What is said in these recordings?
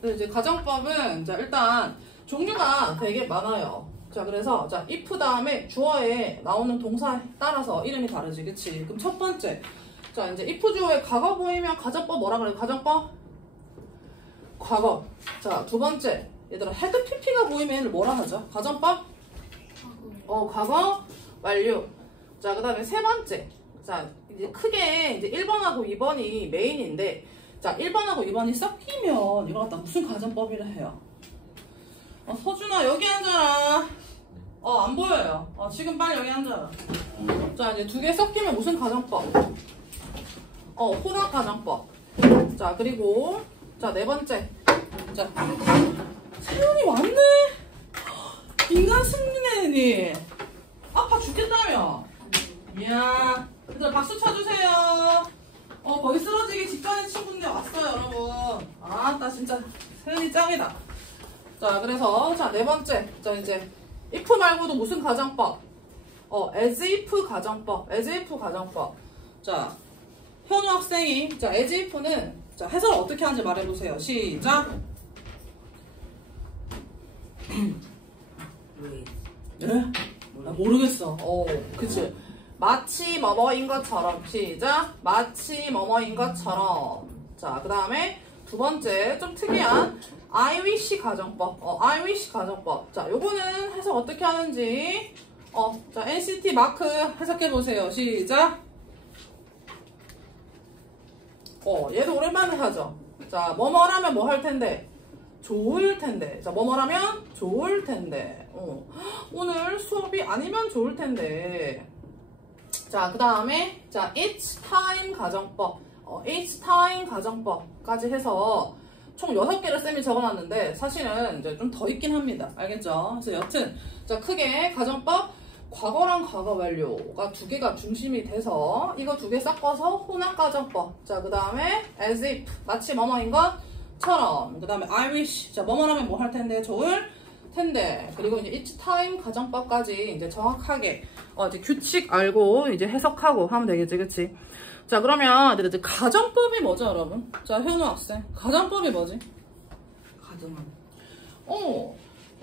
그래서 이제 가정법은 자 일단 종류가 되게 많아요. 자 그래서 자 if 다음에 주어에 나오는 동사에 따라서 이름이 다르지, 그치? 그럼 첫 번째 자 이제 if 주어에 과거 보이면 가정법 뭐라 그래요? 가정법 과거. 자 두 번째 얘들아 had pp가 보이면 얘를 뭐라 하죠? 가정법 과거 완료. 자 그 다음에 세 번째 자 이제 크게 이제 1번하고 2번이 메인인데 자 1번하고 2번이 섞이면 이거 갖다 무슨 가정법이라 해요? 서준아 여기 앉아라. 안 보여요. 지금 빨리 여기 앉아라. 자 이제 두 개 섞이면 무슨 가정법? 혼합 가정법. 자 그리고 자 네 번째 자 세윤이 왔네. 인간 승리네니 아파 죽겠다며. 이야 얘들아 박수 쳐주세요. 거의 쓰러지기 직전인 친구인데 왔어요 여러분. 나 진짜 세윤이 짱이다. 자 그래서 자 네 번째 자 이제 if 말고도 무슨 가정법? as if 가정법. as if 가정법. 자 현우 학생이 자 as if는 자 해설 어떻게 하는지 말해보세요. 시작. 예? 모르겠어. 그치. 마치 뭐뭐인 것처럼. 시작. 마치 뭐뭐인 것처럼. 자 그 다음에 두 번째 좀 특이한 I wish 가정법. I wish 가정법. 자, 요거는 해석 어떻게 하는지. 자, NCT 마크 해석해보세요. 시작. 얘도 오랜만에 하죠. 자, 뭐뭐라면 뭐 할 텐데? 좋을 텐데. 자, 뭐뭐라면 좋을 텐데. 오늘 수업이 아니면 좋을 텐데. 자, 그 다음에, 자, it's time 가정법. it's time 가정법까지 해서 총 6개를 쌤이 적어놨는데 사실은 이제 좀 더 있긴 합니다. 알겠죠? 그래서 여튼 자 크게 가정법 과거랑 과거 완료가 두 개가 중심이 돼서 이거 두 개 섞어서 혼합 가정법. 자 그 다음에 as if 마치 뭐뭐인 것처럼. 그 다음에 I wish 자 뭐뭐라면 뭐 할 텐데 좋을 텐데. 그리고 이제 it's time 가정법까지 이제 정확하게 이제 규칙 알고 이제 해석하고 하면 되겠지, 그치? 자 그러면 이제 가정법이 뭐죠 여러분? 자 현우 학생 가정법이 뭐지? 가정은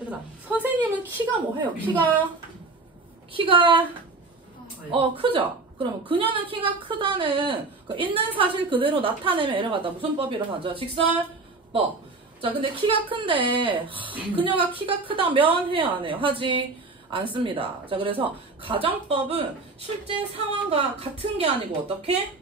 얘들아 선생님은 키가 뭐해요? 키가 크죠? 그러면 그녀는 키가 크다는 있는 사실 그대로 나타내면 얘를 갖다 무슨 법이라고 하죠? 직설법. 자 근데 키가 큰데 그녀가 키가 크다면 해요 안 해요? 하지 않습니다. 자 그래서 가정법은 실제 상황과 같은 게 아니고 어떻게?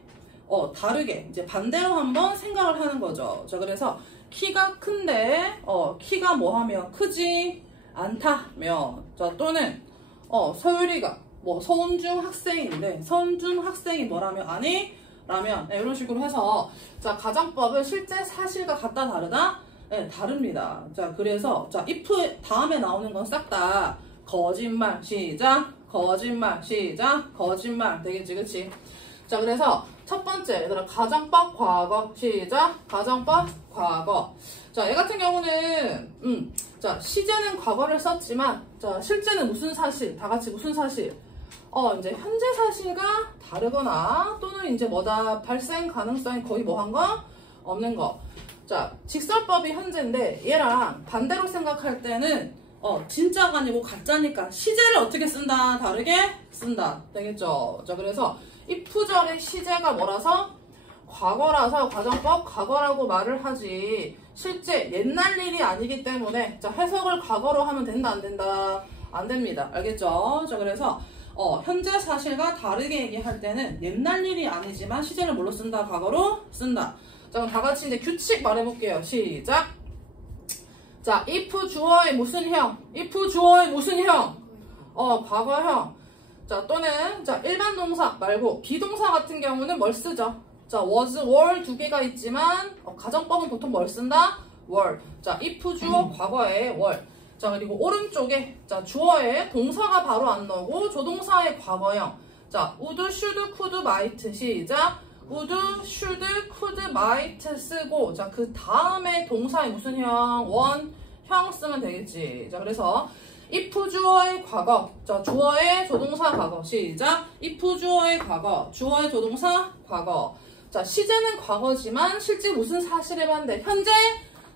다르게 이제 반대로 한번 생각을 하는 거죠. 자 그래서 키가 큰데 키가 뭐하면 크지 않다면 자 또는 서유리가 뭐 서운중 학생인데 서운중 학생이 뭐라면 아니 라면 이런 식으로 해서 자 가정법은 실제 사실과 같다 다르다? 네 다릅니다. 자 그래서 자 if 다음에 나오는 건 싹 다 거짓말. 시작. 거짓말. 시작. 거짓말. 되겠지, 그치? 자, 그래서 첫 번째, 얘들아, 가정법 과거. 시작. 가정법 과거. 자, 얘 같은 경우는, 자, 시제는 과거를 썼지만, 자, 실제는 무슨 사실? 다 같이 무슨 사실? 이제 현재 사실과 다르거나, 또는 이제 뭐다? 발생 가능성이 거의 뭐 한 거? 없는 거. 자, 직설법이 현재인데, 얘랑 반대로 생각할 때는, 진짜가 아니고 가짜니까 시제를 어떻게 쓴다? 다르게 쓴다. 되겠죠? 자, 그래서 if절의 시제가 뭐라서? 과거라서 가정법 과거라고 말을 하지 실제 옛날 일이 아니기 때문에 자, 해석을 과거로 하면 된다, 안 된다? 안 됩니다. 알겠죠? 자, 그래서 현재 사실과 다르게 얘기할 때는 옛날 일이 아니지만 시제를 뭘로 쓴다? 과거로 쓴다. 자, 그럼 다 같이 이제 규칙 말해볼게요. 시작! 자, if 주어의 무슨 형? if 주어의 무슨 형? 과거형. 자, 또는, 자, 일반 동사 말고, 비동사 같은 경우는 뭘 쓰죠? 자, was, were 두 개가 있지만, 가정법은 보통 뭘 쓴다? were. 자, if 주어, 과거에 were. 자, 그리고 오른쪽에, 자, 주어에 동사가 바로 안 나오고, 조동사의 과거형. 자, would, should, could, might. 시작. would, should, could, might 쓰고 자 그 다음에 동사의 무슨 형? 형 쓰면 되겠지. 자 그래서 if 주어의 과거 자 주어의 조동사 과거 시작 if 주어의 과거 주어의 조동사 과거 자 시제는 과거지만 실제 무슨 사실에 반대? 현재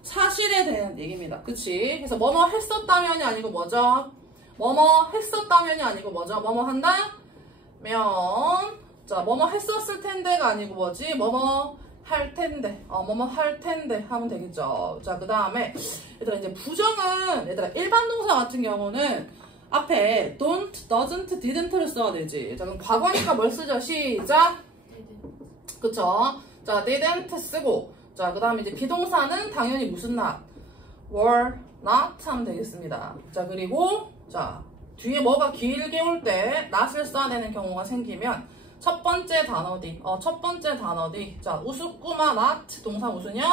사실에 대한 얘기입니다. 그치? 그래서 뭐뭐 했었다면이 아니고 뭐죠? 뭐뭐 했었다면이 아니고 뭐죠? 뭐뭐 한다? 면. 자, 뭐뭐 했었을 텐데가 아니고 뭐지? 뭐뭐 할 텐데. 뭐뭐 할 텐데 하면 되겠죠. 자, 그 다음에 얘들아 이제 부정은 얘들아 일반 동사 같은 경우는 앞에 don't, doesn't, didn't를 써야 되지. 자, 그럼 과거니까 뭘 쓰죠? 시작. 그쵸? 자, didn't 쓰고. 자, 그 다음에 이제 비동사는 당연히 무슨 not? were not 하면 되겠습니다. 자, 그리고 자, 뒤에 뭐가 길게 올 때 not을 써야 되는 경우가 생기면 첫 번째 단어 뒤, 첫 번째 단어 뒤. 자, 우스꾸마 not 동사 무슨요?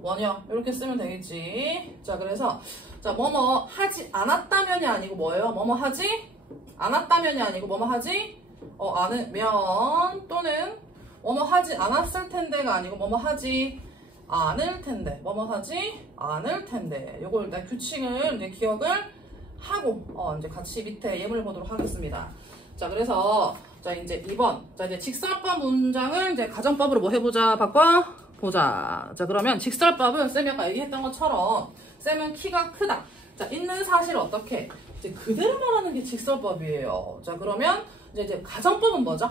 원형. 이렇게 쓰면 되겠지. 자, 그래서 자, 뭐뭐 하지 않았다면이 아니고 뭐예요? 뭐뭐 하지 않았다면이 아니고 뭐뭐 하지? 않으면 또는 뭐뭐 하지 않았을 텐데가 아니고 뭐뭐 하지 않을 텐데. 뭐뭐 하지 않을 텐데. 요걸 일단 규칙을 이제 기억을 하고 이제 같이 밑에 예문을 보도록 하겠습니다. 자, 그래서 자, 이제 2번. 자, 이제 직설법 문장을 이제 가정법으로 뭐 해보자. 바꿔보자. 자, 그러면 직설법은 쌤이 아까 얘기했던 것처럼 쌤은 키가 크다. 자, 있는 사실을 어떻게? 이제 그대로 말하는 게 직설법이에요. 자, 그러면 이제 가정법은 뭐죠?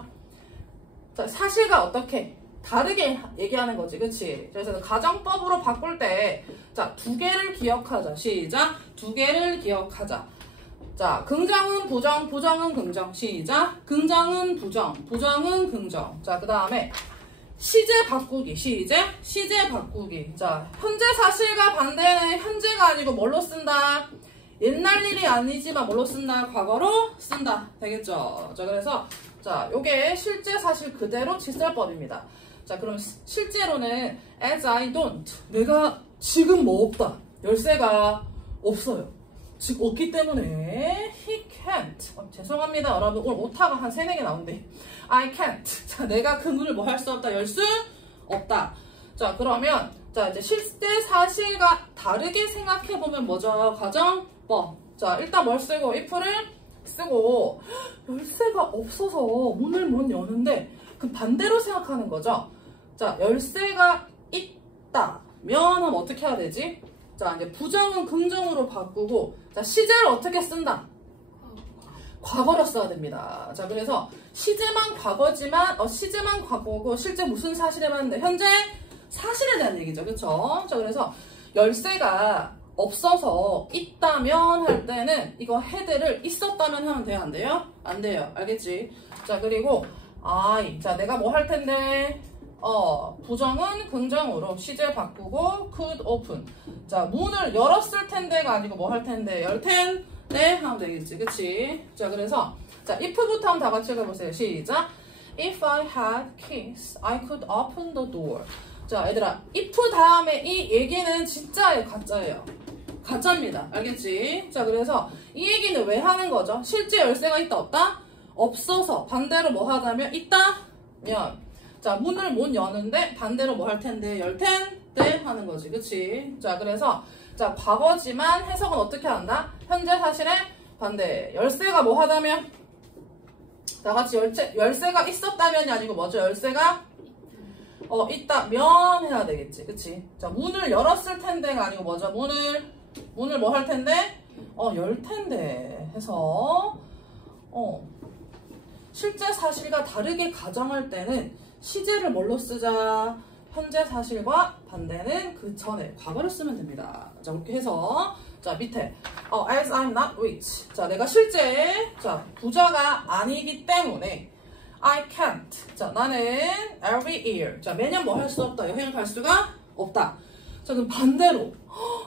자, 사실과 어떻게? 다르게 얘기하는 거지. 그치? 그래서 가정법으로 바꿀 때, 자, 두 개를 기억하자. 시작. 두 개를 기억하자. 자, 긍정은 부정, 부정은 긍정. 시작. 긍정은 부정, 부정은 긍정. 자, 그 다음에 시제 바꾸기. 시제 바꾸기. 자, 현재 사실과 반대는 현재가 아니고 뭘로 쓴다? 옛날 일이 아니지만 뭘로 쓴다? 과거로 쓴다. 되겠죠? 자, 그래서 자, 요게 실제 사실 그대로 직설법입니다. 자, 그럼 실제로는 as I don't. 내가 지금 뭐 없다. 열쇠가 없어요. 지금 없기 때문에 he can't. 죄송합니다 여러분, 오늘 오타가 한 3-4개 나온대. I can't. 자, 내가 그 문을 뭐 할 수 없다. 열 수 없다. 자, 그러면 자, 이제 실제 사실과 다르게 생각해보면 뭐죠? 가정법. 자, 일단 뭘 쓰고 if를 쓰고 열쇠가 없어서 문을 못 여는데 그럼 반대로 생각하는 거죠. 자, 열쇠가 있다면 하면 어떻게 해야 되지? 자, 이제 부정은 긍정으로 바꾸고 자, 시제를 어떻게 쓴다? 과거로 써야 됩니다. 자, 그래서 시제만 과거지만 시제만 과거고 실제 무슨 사실에 맞는데 현재 사실에 대한 얘기죠. 그쵸? 자, 그래서 열쇠가 없어서 있다면 할 때는 이거 헤드를 있었다면 하면 돼요? 안 돼요? 안 돼요. 알겠지? 자, 그리고 I. 자, 내가 뭐 할 텐데? 부정은 긍정으로 시제 바꾸고 could open. 자, 문을 열었을 텐데가 아니고 뭐 할 텐데? 열 텐데 하면 되겠지. 그치? 자, 그래서 자, if부터 한번 다 같이 읽어보세요. 시작. If I had keys, I could open the door. 자, 얘들아, if 다음에 이 얘기는 진짜예요, 가짜예요? 가짜입니다. 알겠지? 자, 그래서 이 얘기는 왜 하는 거죠? 실제 열쇠가 있다, 없다? 없어서. 반대로 뭐 하다면? 있다면. 자, 문을 못 여는데 반대로 뭐 할 텐데? 열 텐데 하는 거지. 그치? 자, 그래서 자, 과거지만 해석은 어떻게 한다? 현재 사실의 반대. 열쇠가 뭐 하다면? 다 같이 열쇠가 있었다면이 아니고 뭐죠? 열쇠가 있다면 해야 되겠지. 그치? 자, 문을 열었을 텐데가 아니고 뭐죠? 문을 뭐 할 텐데? 열 텐데 해서 실제 사실과 다르게 가정할 때는 시제를 뭘로 쓰자? 현재 사실과 반대는 그 전에 과거를 쓰면 됩니다. 자, 그렇게 해서 자, 밑에 as I'm not rich. 자, 내가 실제 자, 부자가 아니기 때문에 I can't. 자, 나는 every year. 자, 매년 뭐 할 수 없다. 여행을 갈 수가 없다. 자, 그럼 반대로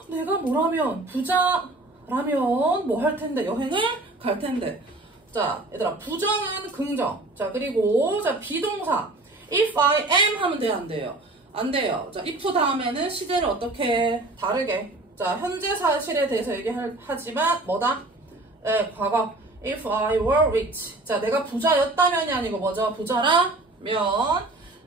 내가 뭐라면 부자라면 뭐 할 텐데 여행을 갈 텐데. 자, 얘들아, 부정은 긍정. 자, 그리고 자, 비동사 if I am 하면 돼요, 안 돼요? 안 돼요. 자, if 다음에는 시제를 어떻게 다르게. 자, 현재 사실에 대해서 얘기하지만 뭐다? 네, 과거. If I were rich. 자, 내가 부자였다면이 아니고 뭐죠? 부자라면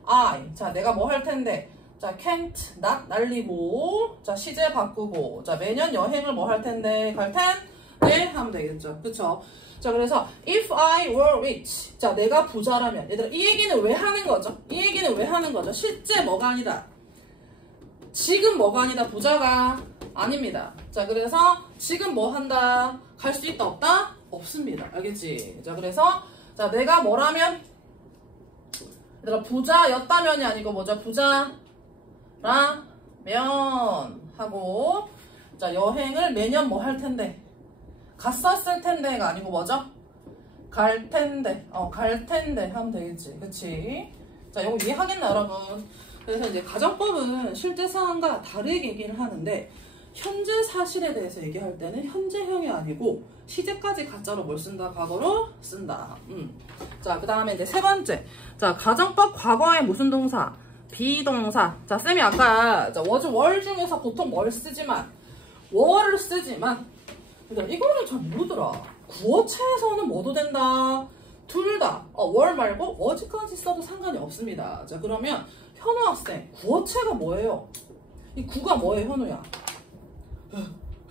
I. 자, 내가 뭐 할 텐데? 자, can't, not 날리고. 자, 시제 바꾸고. 자, 매년 여행을 뭐 할 텐데? 갈 텐데? 하면 되겠죠. 그쵸? 자, 그래서 if I were rich. 자, 내가 부자라면. 얘들아, 이 얘기는 왜 하는 거죠? 이 얘기는 왜 하는 거죠? 실제 뭐가 아니다. 지금 뭐가 아니다? 부자가 아닙니다. 자, 그래서 지금 뭐 한다? 갈 수 있다 없다? 없습니다. 알겠지? 자, 그래서 자, 내가 뭐라면 얘들아 부자였다면이 아니고 뭐죠? 부자라면 하고 자, 여행을 매년 뭐 할 텐데 갔었을 텐데가 아니고 뭐죠? 갈 텐데 갈 텐데 하면 되겠지. 그치? 자, 이거 이해하겠나 여러분? 그래서 이제 가정법은 실제 상황과 다르게 얘기를 하는데 현재 사실에 대해서 얘기할 때는 현재형이 아니고 시제까지 가짜로 뭘 쓴다? 과거로 쓴다. 자, 그 다음에 이제 세 번째. 자, 가정법 과거에 무슨 동사? 비동사. 자, 쌤이 아까 자, was, were 중에서 보통 뭘 쓰지만 were를 쓰지만 이거는 잘 모르더라. 구어체에서는 뭐도 된다? 둘 다. were 말고 was까지 써도 상관이 없습니다. 자, 그러면 현우 학생, 구어체가 뭐예요? 이 구가 뭐예요, 현우야?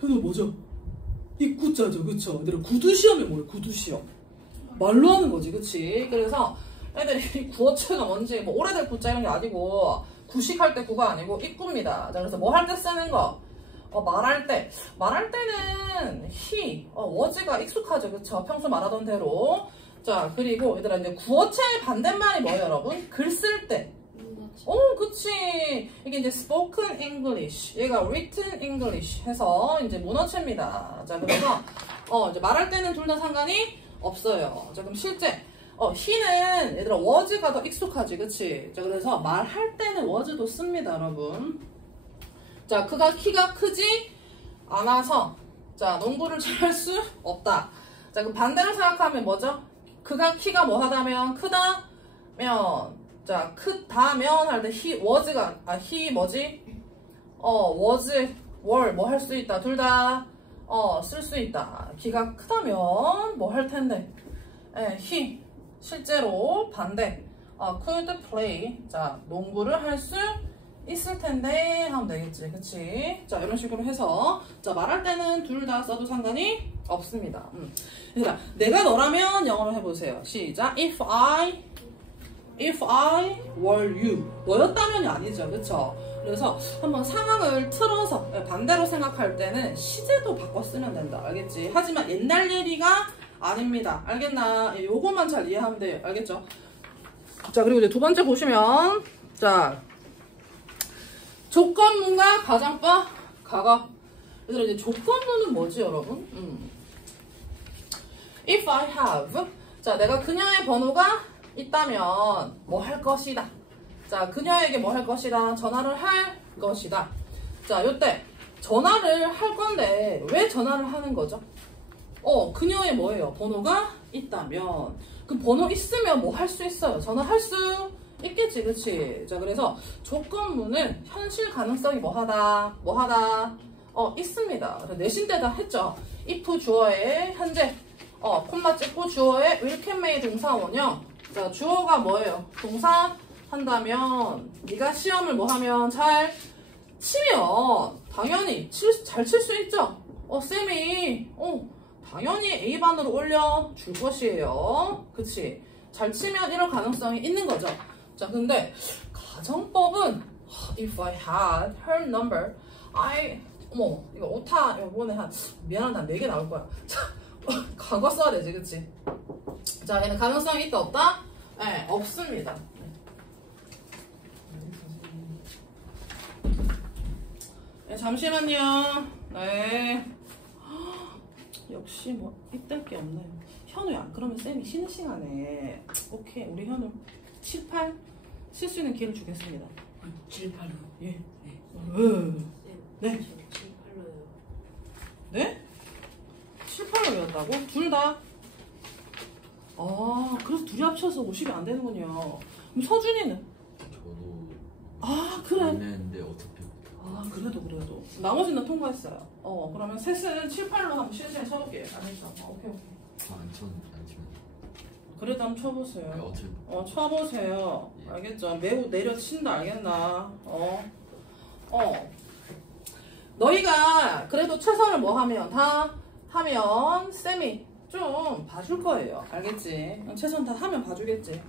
현우 뭐죠? 이 구자죠, 그쵸? 얘들아, 구두시험이 뭐예요, 구두시험? 말로 하는 거지, 그치? 그래서 애들이 구어체가 뭔지, 뭐, 오래될 구자 이런 게 아니고, 구식할 때 구가 아니고, 입구입니다. 자, 그래서 뭐 할 때 쓰는 거? 말할 때는 he, was가 익숙하죠, 그쵸? 평소 말하던 대로. 자, 그리고 얘들아, 이제 구어체의 반대말이 뭐예요, 여러분? 글 쓸 때. 그치. 이게 이제 spoken English, 얘가 written English 해서 이제 문어체입니다. 자, 그래서 이제 말할 때는 둘 다 상관이 없어요. 자, 그럼 실제 he는 얘들아 was가 더 익숙하지, 그치? 자, 그래서 말할 때는 was도 씁니다, 여러분. 자, 그가 키가 크지 않아서 자, 농구를 잘할 수 없다. 자, 그럼 반대로 생각하면 뭐죠? 그가 키가 뭐 하다면 크다면 자, 크다면 할 때 he was가 he 뭐지? was, were 뭐 할 수 있다. 둘 다 쓸 수 있다. 키가 크다면 뭐 할 텐데. he 실제로 반대. could play. 자, 농구를 할 수 있을 텐데 하면 되겠지. 그치? 자, 이런 식으로 해서 자, 말할 때는 둘 다 써도 상관이 없습니다. 그러니까 내가 너라면 영어로 해보세요. 시작. If I were you. 너였다면이 아니죠. 그쵸? 그래서 한번 상황을 틀어서 반대로 생각할 때는 시제도 바꿔 쓰면 된다. 알겠지? 하지만 옛날 얘기가 아닙니다. 알겠나? 요것만 잘 이해하면 돼요. 알겠죠? 자, 그리고 이제 두 번째 보시면 자, 조건문과 가정법 과거. 얘들아, 이제 조건문은 뭐지, 여러분? If I have. 자, 내가 그녀의 번호가 있다면 뭐 할 것이다. 자, 그녀에게 뭐 할 것이다. 전화를 할 것이다. 자, 요때 전화를 할 건데 왜 전화를 하는 거죠? 그녀의 뭐예요? 번호가 있다면. 그 번호 있으면 뭐 할 수 있어요? 전화할 수 있겠지, 그치? 자, 그래서 조건문은 현실 가능성이 뭐하다 있습니다. 내신 때다 했죠. if 주어의 현재 콤마 찍고 주어의 will can may 동사 원형. 자, 주어가 뭐예요? 동사 한다면 네가 시험을 뭐 하면 잘 치면 당연히 잘 칠 수 있죠? 쌤이 당연히 A반으로 올려줄 것이에요. 그치? 잘 치면 이럴 가능성이 있는 거죠. 자, 근데 가정법은 if I had her number 이거 오타 이번에 미안한데 한 4개 나올 거야. 자, 과거 써야 되지, 그치? 자, 얘는 가능성이 있다 없다? 네, 없습니다. 네, 잠시만요. 네. 역시 뭐 이딴 게 없네요. 현우야, 그러면 쌤이 쉬는 시간에 오케이, 우리 현우 7, 8 쉴 수 있는 기회를 주겠습니다. 7, 8로? 예. 네. 네. 7, 8로요. 네? 7, 8로 외웠다고? 둘 다? 그래서 둘이 합쳐서 50이 안 되는군요. 그럼 서준이는? 저도 그래. 했는데 어차피 그래도 나머지는 통과했어요. 그러면 셋은 7, 8로 한번 실시간 쳐볼게요. 알겠어. 오케이. 안 치면 그래도 한번 쳐보세요. 아니, 어차피 쳐보세요. 예. 알겠죠? 매우 내려친다. 알겠나? 너희가 그래도 최선을 뭐 하면 쌤이 좀 봐줄 거예요. 알겠지? 최선 다 하면 봐주겠지.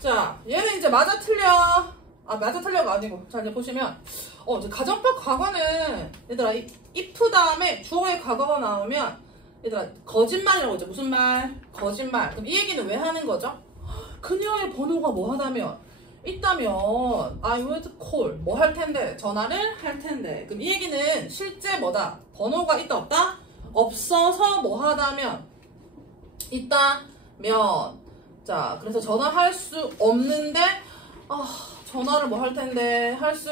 자, 얘는 이제 맞아 틀려 맞아 틀려가 아니고. 자, 이제 보시면, 이제 가정법 과거는, 얘들아, if 다음에 주어의 과거가 나오면, 얘들아, 거짓말이라고 하죠. 무슨 말? 거짓말. 그럼 이 얘기는 왜 하는 거죠? 그녀의 번호가 뭐 하다면? 있다면, I would call. 뭐 할 텐데? 전화를 할 텐데. 그럼 이 얘기는 실제 뭐다? 번호가 있다, 없다? 없어서 뭐 하다면? 있다면. 자, 그래서 전화할 수 없는데, 전화를 뭐 할 텐데? 할 수,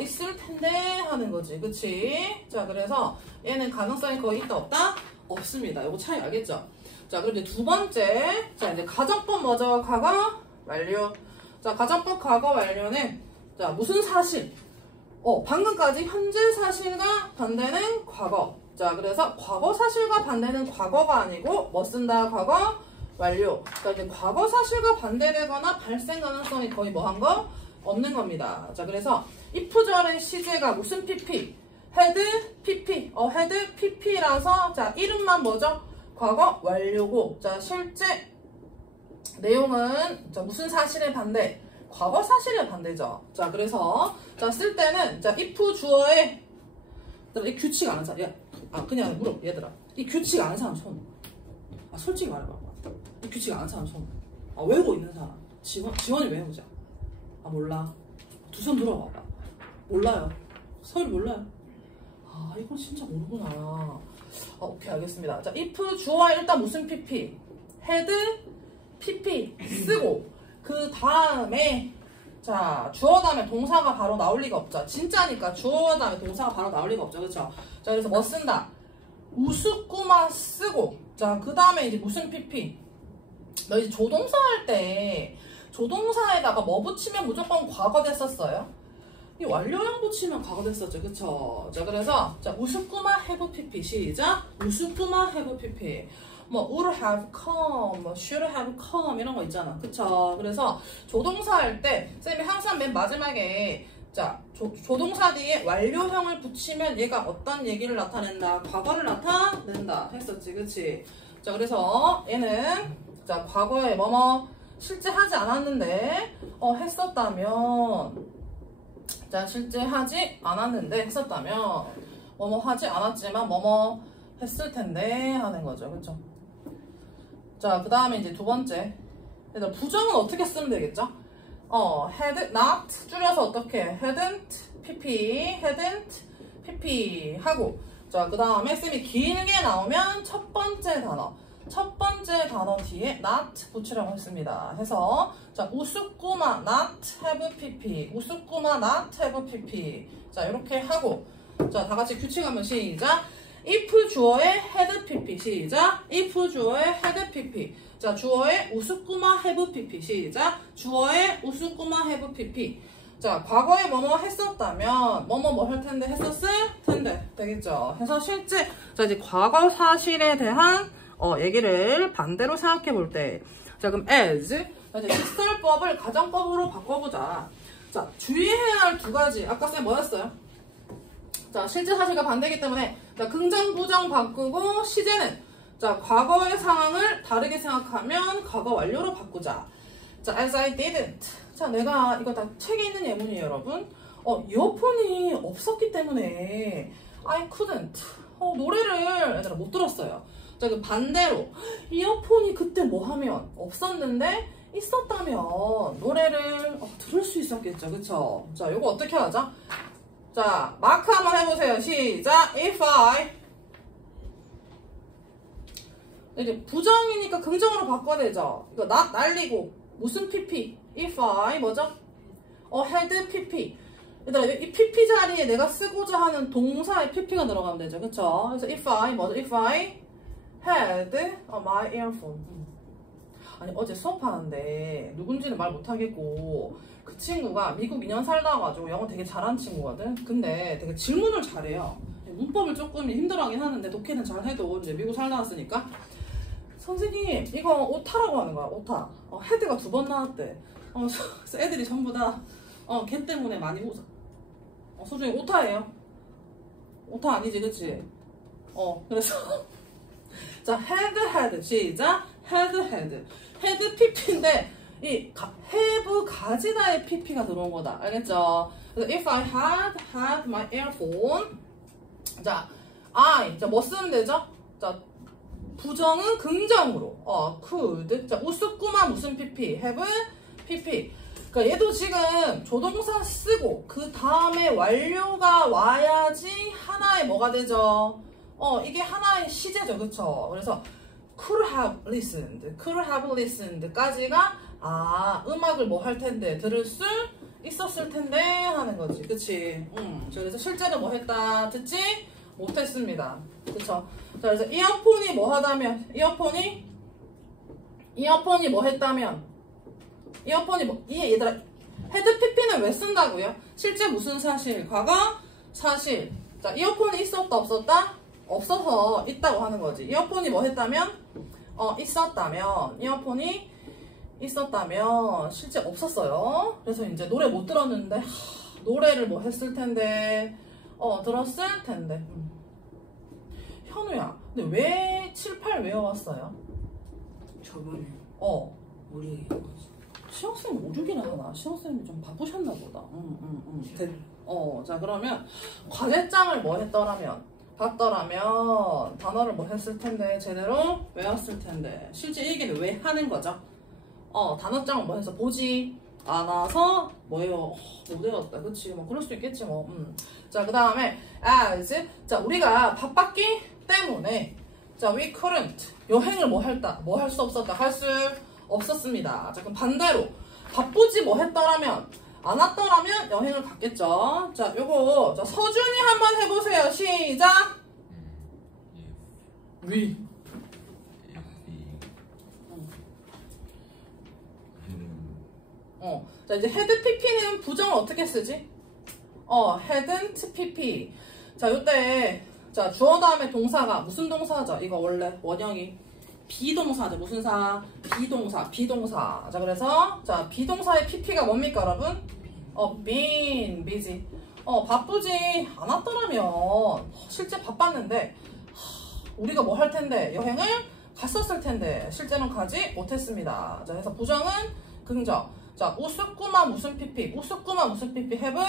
있을 텐데? 하는 거지. 그치? 자, 그래서 얘는 가능성이 거의 있다, 없다? 없습니다. 이거 차이 알겠죠? 자, 그럼 이제 두 번째. 자, 이제 가정법 먼저 과거 완료. 자, 가정법 과거 완료는, 자, 무슨 사실? 방금까지 현재 사실과 반대는 과거. 자, 그래서 과거 사실과 반대는 과거가 아니고, 뭐 쓴다? 과거 완료. 자, 이제 과거 사실과 반대되거나 발생 가능성이 거의 뭐 한 거? 없는 겁니다. 자, 그래서 if절의 시제가 무슨 pp? had pp. had pp라서, 자, 이름만 뭐죠? 과거 완료고. 자, 실제 내용은, 자, 무슨 사실의 반대? 과거 사실의 반대죠. 자, 그래서, 자, 쓸 때는, 자, if 주어에, 이 규칙 아는 사람, 그냥 물어, 얘들아. 이 규칙 아는 사람 손. 솔직히 말해봐. 이 규칙 아는 사람 손. 외우고 있는 사람. 지원이 외우자. 몰라. 두 손 들어봐봐. 몰라요. 서울 몰라요. 이건 진짜 모르구나. 오케이, 알겠습니다. 자, if 주어에 일단 무슨 pp? had pp 쓰고, 그 다음에, 자, 주어 다음에 동사가 바로 나올 리가 없죠. 진짜니까 주어 다음에 동사가 바로 나올 리가 없죠. 그쵸? 자, 그래서 뭐 쓴다? 우스꾸마 쓰고, 자, 그 다음에 이제 무슨 pp? 너 이제 조동사 할 때, 조동사에다가 뭐 붙이면 무조건 과거 됐었어요? 이 완료형 붙이면 과거 됐었죠. 그쵸? 자, 그래서, 자, 우스꾸마 have pp. 시작. 우스꾸마 have pp. 뭐, would have come, 뭐, should have come, 이런 거 있잖아. 그쵸? 그래서, 조동사 할 때, 쌤이 항상 맨 마지막에, 자, 조동사 뒤에 완료형을 붙이면 얘가 어떤 얘기를 나타낸다? 과거를 나타낸다. 했었지. 그치? 자, 그래서, 얘는, 자, 과거에 뭐뭐, 실제 하지 않았는데, 했었다면, 자, 실제 하지 않았는데, 했었다면, 뭐뭐 하지 않았지만, 뭐뭐 했을 텐데, 하는 거죠. 그쵸? 자, 그 다음에 이제 두 번째. 일단 부정은 어떻게 쓰면 되겠죠? had not 줄여서 어떻게? hadn't pp, hadn't pp 하고. 자, 그 다음에 쌤이 길게 나오면 첫 번째 단어 뒤에 not 붙이라고 했습니다. 해서, 자, 우스꾸마 not have pp, 우스꾸마 not have pp. 자, 이렇게 하고. 자, 다 같이 규칙 한번 시작. if 주어의 had pp. 시작. if 주어의 had pp. 자, 주어의 우스꾸마 have pp. 시작. 주어의 우스꾸마 have pp. 자, 과거에 뭐뭐 했었다면 뭐뭐 할 텐데 했었을 텐데 되겠죠. 해서 실제, 자, 이제 과거 사실에 대한 얘기를 반대로 생각해 볼 때, 자, 그럼 as, 자, 이제 직설법을 가정법으로 바꿔보자. 자, 주의해야 할 두 가지. 아까 쌤 뭐였어요? 자, 실제 사실과 반대이기 때문에, 자, 긍정, 부정 바꾸고, 시제는, 자, 과거의 상황을 다르게 생각하면 과거 완료로 바꾸자. 자, as I didn't. 자, 내가, 이거 다 책에 있는 예문이에요, 여러분. 이어폰이 없었기 때문에, I couldn't. 노래를 얘들아 못 들었어요. 자, 그 반대로, 이어폰이 그때 뭐 하면 없었는데, 있었다면, 노래를 들을 수 있었겠죠. 그쵸? 자, 요거 어떻게 하자? 자, 마크 한번 해보세요. 시작. If I. 이제 부정이니까 긍정으로 바꿔야 되죠. 이거 not 날리고 무슨 pp? If I 뭐죠? had pp. 얘들아, 이 pp 자리에 내가 쓰고자 하는 동사의 pp가 들어가면 되죠. 그쵸? 그래서 if I 뭐죠? If I had my earphone. 아니, 어제 수업하는데 누군지는 말 못하겠고 그 친구가 미국 2년 살다 와가지고 영어 되게 잘하는 친구거든. 근데 되게 질문을 잘해요. 문법을 조금 힘들어하긴 하는데 독해는 잘해도 이제 미국 살다 왔으니까, 선생님 이거 오타라고 하는 거야. 오타. 헤드가 2번 나왔대. 그래서 애들이 전부 다 걔 때문에 많이 웃어. 소중히 오타예요. 오타 아니지, 그치? 그래서 자, had 시작. had pp인데 이 have 가지다의 pp가 들어온 거다. 알겠죠? 그래서 if I had my earphone. 자, 자, 뭐 쓰면 되죠? 자, 부정은 긍정으로. could. 자, 우습구만 무슨 pp? have pp. 그러니까 얘도 지금 조동사 쓰고 그 다음에 완료가 와야지 하나의 뭐가 되죠? 이게 하나의 시제죠. 그쵸? 그래서 could have listened 까지가 음악을 뭐 할 텐데 들을 수 있었을 텐데 하는 거지. 그치? 그래서 실제로 뭐 했다? 듣지 못했습니다. 그쵸? 자, 그래서 이어폰이 뭐 하다면 이어폰이 뭐 했다면 이어폰이 뭐 얘들아 헤드 PP는 왜 쓴다고요? 실제 무슨 사실? 과거 사실. 자, 이어폰이 있었다 없었다? 없어서 있다고 하는 거지. 이어폰이 뭐 했다면? 있었다면 이어폰이 있었다면 실제 없었어요. 그래서 이제 노래 못 들었는데 노래를 뭐 했을 텐데 들었을 텐데. 현우야, 근데 왜 7, 8 외워왔어요? 저번에 우리 시험쌤 5, 6이나 하나? 시험쌤이 좀 바쁘셨나 보다. 자, 그러면 과제장을 뭐 했더라면 봤더라면 단어를 뭐 했을 텐데 제대로 외웠을 텐데 실제 얘기는 왜 하는 거죠? 단어장을 뭐 해서 보지 않아서 뭐예요? 못 외웠다. 그치? 뭐 그럴 수 있겠지 뭐. 자, 그 다음에 as. 자, 우리가 바빴기 때문에 자, we couldn't 여행을 뭐 할 수 없었다. 할 수 없었습니다. 자, 그럼 반대로 바쁘지 뭐 했더라면 안 왔더라면 여행을 갔겠죠. 자, 요거 자, 서준이 한번 해보세요. 시작. 위. 자, 이제 had pp는 부정을 어떻게 쓰지? hadn't pp. 자, 요때 자, 주어 다음에 동사가 무슨 동사죠? 이거 원래 원형이 비동사죠. 무슨 사? 비동사. 자, 그래서 자, 비동사의 pp가 뭡니까, 여러분? been busy. 바쁘지 않았더라면 실제 바빴는데 우리가 뭐 할 텐데 여행을 갔었을 텐데 실제는 가지 못했습니다. 자, 그래서 부정은 긍정. 자, 우습구만 무슨 pp? have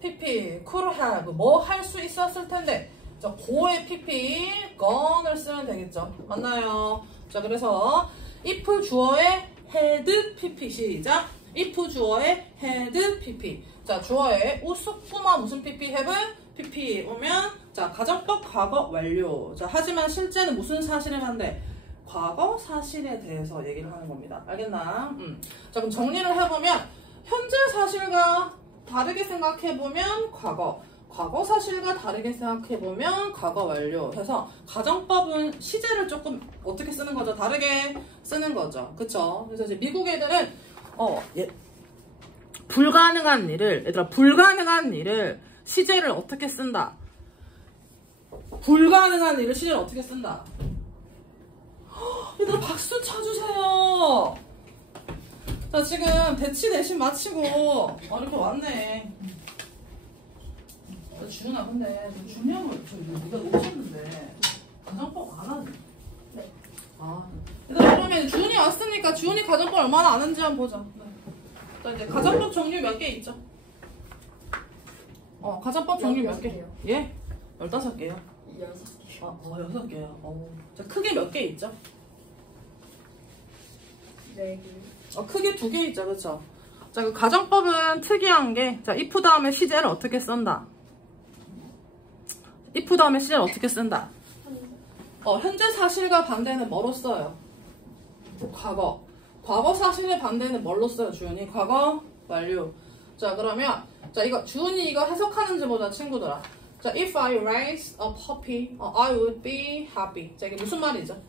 pp, could have 뭐 할 수 있었을 텐데. 자, 고의 pp, gone을 쓰면 되겠죠. 맞나요? 자, 그래서 if 주어의 had pp 시작. if 주어의 had pp. 자, 주어의 우습구만 무슨 pp, have pp 오면 자, 가정법 과거 완료. 자, 하지만 실제는 무슨 사실에 반대? 과거 사실에 대해서 얘기를 하는 겁니다. 알겠나? 자, 그럼 정리를 해보면 현재 사실과 다르게 생각해보면 과거 사실과 다르게 생각해보면 과거 완료 해서 가정법은 시제를 조금 어떻게 쓰는 거죠? 다르게 쓰는 거죠. 그쵸? 그래서 이제 미국 애들은 불가능한 일을 시제를 어떻게 쓴다? 불가능한 일을 시제를 어떻게 쓴다? 얘들아 박수 쳐주세요. 자, 지금 대치 내신 마치고 이렇게 왔네. 주은아, 근데 준영을 네가 놓쳤는데 가정법 안 하네. 네. 얘들아, 그러면 주은이 왔으니까 주은이 가정법 얼마나 아는지 한번 보자. 네. 자, 이제 가정법 종류 몇 개 있죠? 가정법 종류 몇 개? 예? 15개요. 6개. 6개요. 자, 크게 몇 개 있죠? 4개. 크게 2개 있죠, 그쵸? 자, 그 가정법은 특이한 게, 자, if 다음에 시제를 어떻게 쓴다? if 다음에 시제를 어떻게 쓴다? 현재 사실과 반대는 뭐로 써요? 과거 사실의 반대는 뭘로 써요, 주은이? 과거 완료. 자, 그러면, 자, 이거, 주은이 이거 해석하는지 보자, 친구들아. 자, if I raise a puppy, I would be happy. 자, 이게 무슨 말이죠?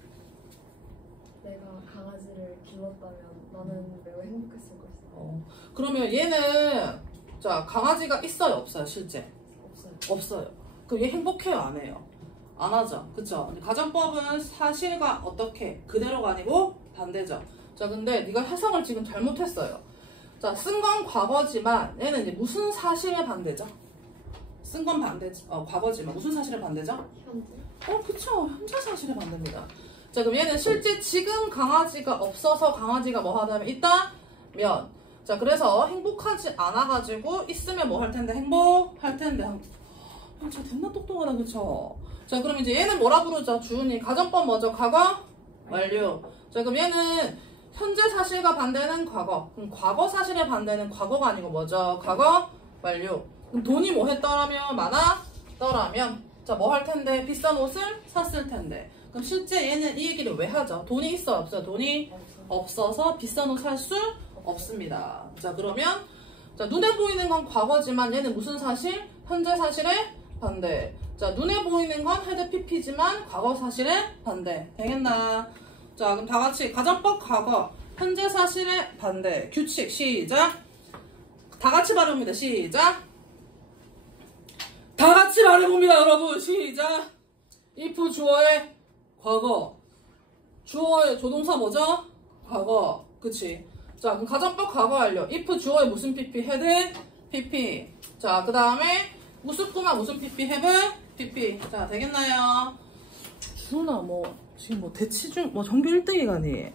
내가 강아지를 키웠다면 나는 매우 행복했을 것이다. 그러면 얘는 자, 강아지가 있어요, 없어요, 실제? 없어요. 그럼 얘 행복해요, 안 해요? 안 하죠, 그쵸? 가정법은 사실과 어떻게 그대로가 아니고 반대죠. 자, 근데 네가 해석을 지금 잘못했어요. 자, 쓴 건 과거지만 얘는 이제 무슨 사실의 반대죠? 쓴 건 반대지. 과거지만 무슨 사실의 반대죠? 현재? 그쵸. 현재 사실의 반대입니다. 자, 그럼 얘는 실제 지금 강아지가 없어서 강아지가 뭐 하다면 있다? 했더라면. 자, 그래서 행복하지 않아가지고 있으면 뭐 할 텐데? 행복할 텐데. 저 됐나 똑똑하다, 그쵸? 자, 그럼 이제 얘는 뭐라 부르죠? 주은이. 가정법 뭐죠? 과거? 완료. 자, 그럼 얘는 현재 사실과 반대는 과거. 그럼 과거 사실의 반대는 과거가 아니고 뭐죠? 과거 완료. 그럼 돈이 뭐 했더라면? 많았더라면. 자, 뭐 할 텐데? 비싼 옷을 샀을 텐데. 그럼 실제 얘는 이 얘기를 왜 하죠? 돈이 있어요, 없어요? 돈이 없어서 비싼 옷 살 수 없습니다. 자, 그러면 자, 눈에 보이는 건 과거지만 얘는 무슨 사실? 현재 사실의 반대. 자, 눈에 보이는 건 헤드 PP지만 과거 사실의 반대. 되겠나? 자, 그럼 다 같이 가정법 과거, 현재 사실의 반대. 규칙 시작. 다 같이 말해봅니다. 시작. 다 같이 말해봅니다, 여러분. 시작. if 주어의 과거. 주어의 조동사 뭐죠? 과거. 그치? 자, 그럼 가정법 과거 완료. if 주어의 무슨 PP? 헤드 PP. 자, 그 다음에 우습구나 무슨 PP? have PP. 자, 되겠나요? 주은아, 뭐 지금 뭐 대치 중 뭐 전교 1등이가니?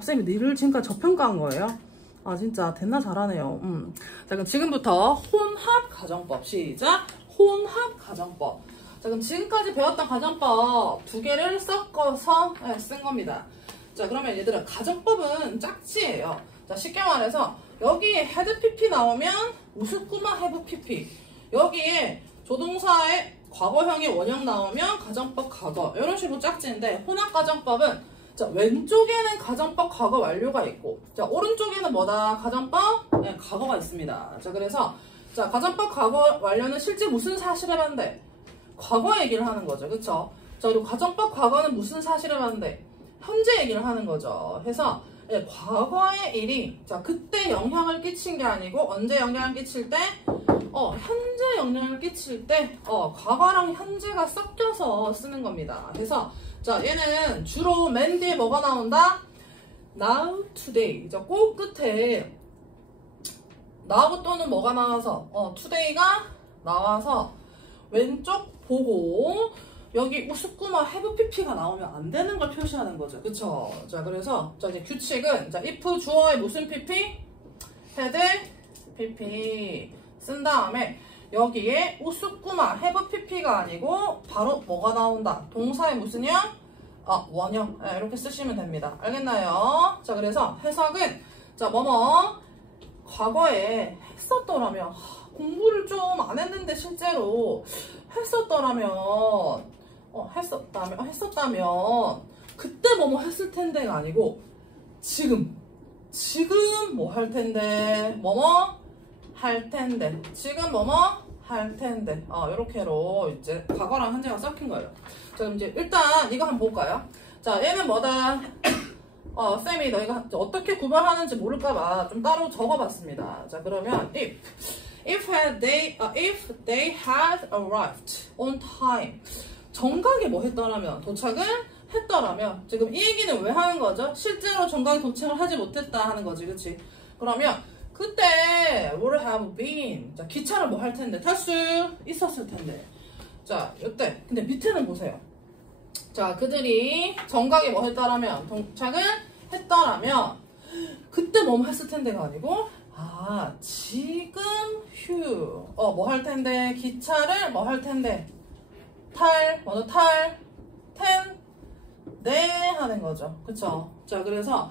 쌤이 니를 지금까지 저평가한 거예요? 아, 진짜 됐나? 잘하네요. 자, 그럼 지금부터 혼합 가정법 시작. 혼합 가정법. 자, 그럼 지금까지 배웠던 가정법 두 개를 섞어서 쓴 겁니다. 자, 그러면 얘들아, 가정법은 짝지예요. 자, 쉽게 말해서 여기에 헤드 PP 나오면 우스꾸마 have PP, 여기에 조동사의 과거형의 원형 나오면 가정법 과거, 이런 식으로 짝지인데, 혼합 가정법은 자, 왼쪽에는 가정법 과거 완료가 있고, 자, 오른쪽에는 뭐다? 가정법 네, 과거가 있습니다. 자, 그래서 자, 가정법 과거 완료는 실제 무슨 사실에 반대? 과거 얘기를 하는 거죠. 그쵸? 자, 그리고 가정법 과거는 무슨 사실에 반대? 현재 얘기를 하는 거죠. 해서 예, 과거의 일이 자, 그때 영향을 끼친 게 아니고 언제 영향을 끼칠 때? 현재 영향을 끼칠 때 과거랑 현재가 섞여서 쓰는 겁니다. 그래서 자, 얘는 주로 맨 뒤에 뭐가 나온다? now, today. 자, 꼭 끝에 now 또는 뭐가 나와서 today가 나와서 왼쪽 보고 여기 우스꾸마 have pp가 나오면 안 되는 걸 표시하는 거죠. 그쵸? 자, 그래서 자, 이제 규칙은 자, if 주어의 무슨 pp? had pp 쓴 다음에 여기에 우스꾸마 have pp가 아니고 바로 뭐가 나온다? 동사의 무슨 형? 원형. 네, 이렇게 쓰시면 됩니다. 알겠나요? 자, 그래서 해석은 자, 뭐뭐 과거에 했었더라면 공부를 좀 안 했는데 실제로 했었더라면 했었다면 그때 뭐뭐 했을 텐데가 아니고 지금 뭐 할 텐데 뭐뭐 할 텐데 지금 뭐뭐 할 텐데 요렇게로 이제 과거랑 현재가 섞인 거예요. 자, 그럼 이제 일단 이거 한번 볼까요? 자, 얘는 뭐다? 쌤이 너희가 어떻게 구별하는지 모를까봐 좀 따로 적어봤습니다. 자, 그러면 if they had arrived on time. 정각이 뭐 했더라면? 도착을 했더라면. 지금 이 얘기는 왜 하는 거죠? 실제로 정각이 도착을 하지 못했다 하는 거지, 그치? 그러면 그때 would have been. 자, 기차를 뭐 할 텐데? 탈 수 있었을 텐데. 자, 이때. 근데 밑에는 보세요. 자, 그들이 정각이 뭐 했다라면? 도착을 했다라면 그때 뭐 했을 텐데가 아니고 지금 뭐 할 텐데? 기차를 뭐 할 텐데? 네 하는 거죠. 그쵸? 자, 그래서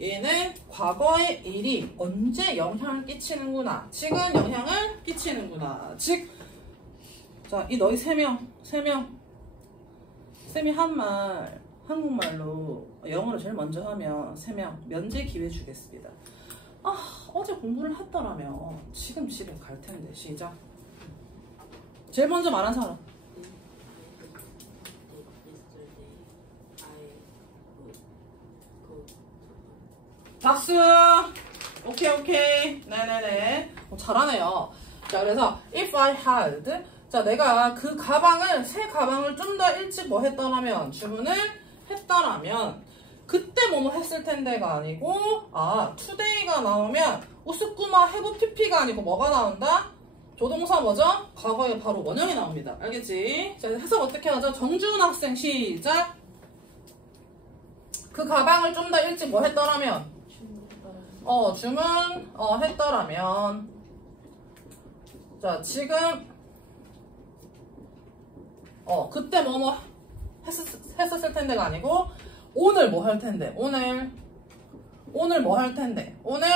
얘는 과거의 일이 언제 영향을 끼치는구나. 지금 영향을 끼치는구나. 즉, 자, 이 너희 세 명. 쌤이 한 말, 한국말로 영어로 제일 먼저 하면 3명 면제 기회 주겠습니다. 어제 공부를 했더라면 지금 집에 갈 텐데. 시작. 제일 먼저 말한 사람. 박수. 오케이. 네네네. 잘하네요. 자, 그래서 if I had. 자, 내가 그 가방을, 새 가방을 좀 더 일찍 뭐 했더라면, 주문을 했더라면, 그때 뭐뭐 했을 텐데가 아니고, today가 나오면, 우스꾸마 have pp가 아니고 뭐가 나온다? 조동사 뭐죠? 과거에 바로 원형이 나옵니다. 알겠지? 자, 해석 어떻게 하죠? 정주은 학생 시작. 그 가방을 좀 더 일찍 뭐 했더라면? 주문 했더라면 자 지금 그때 뭐뭐 했었을 텐데가 아니고 오늘 뭐 할 텐데 오늘 뭐 할 텐데 오늘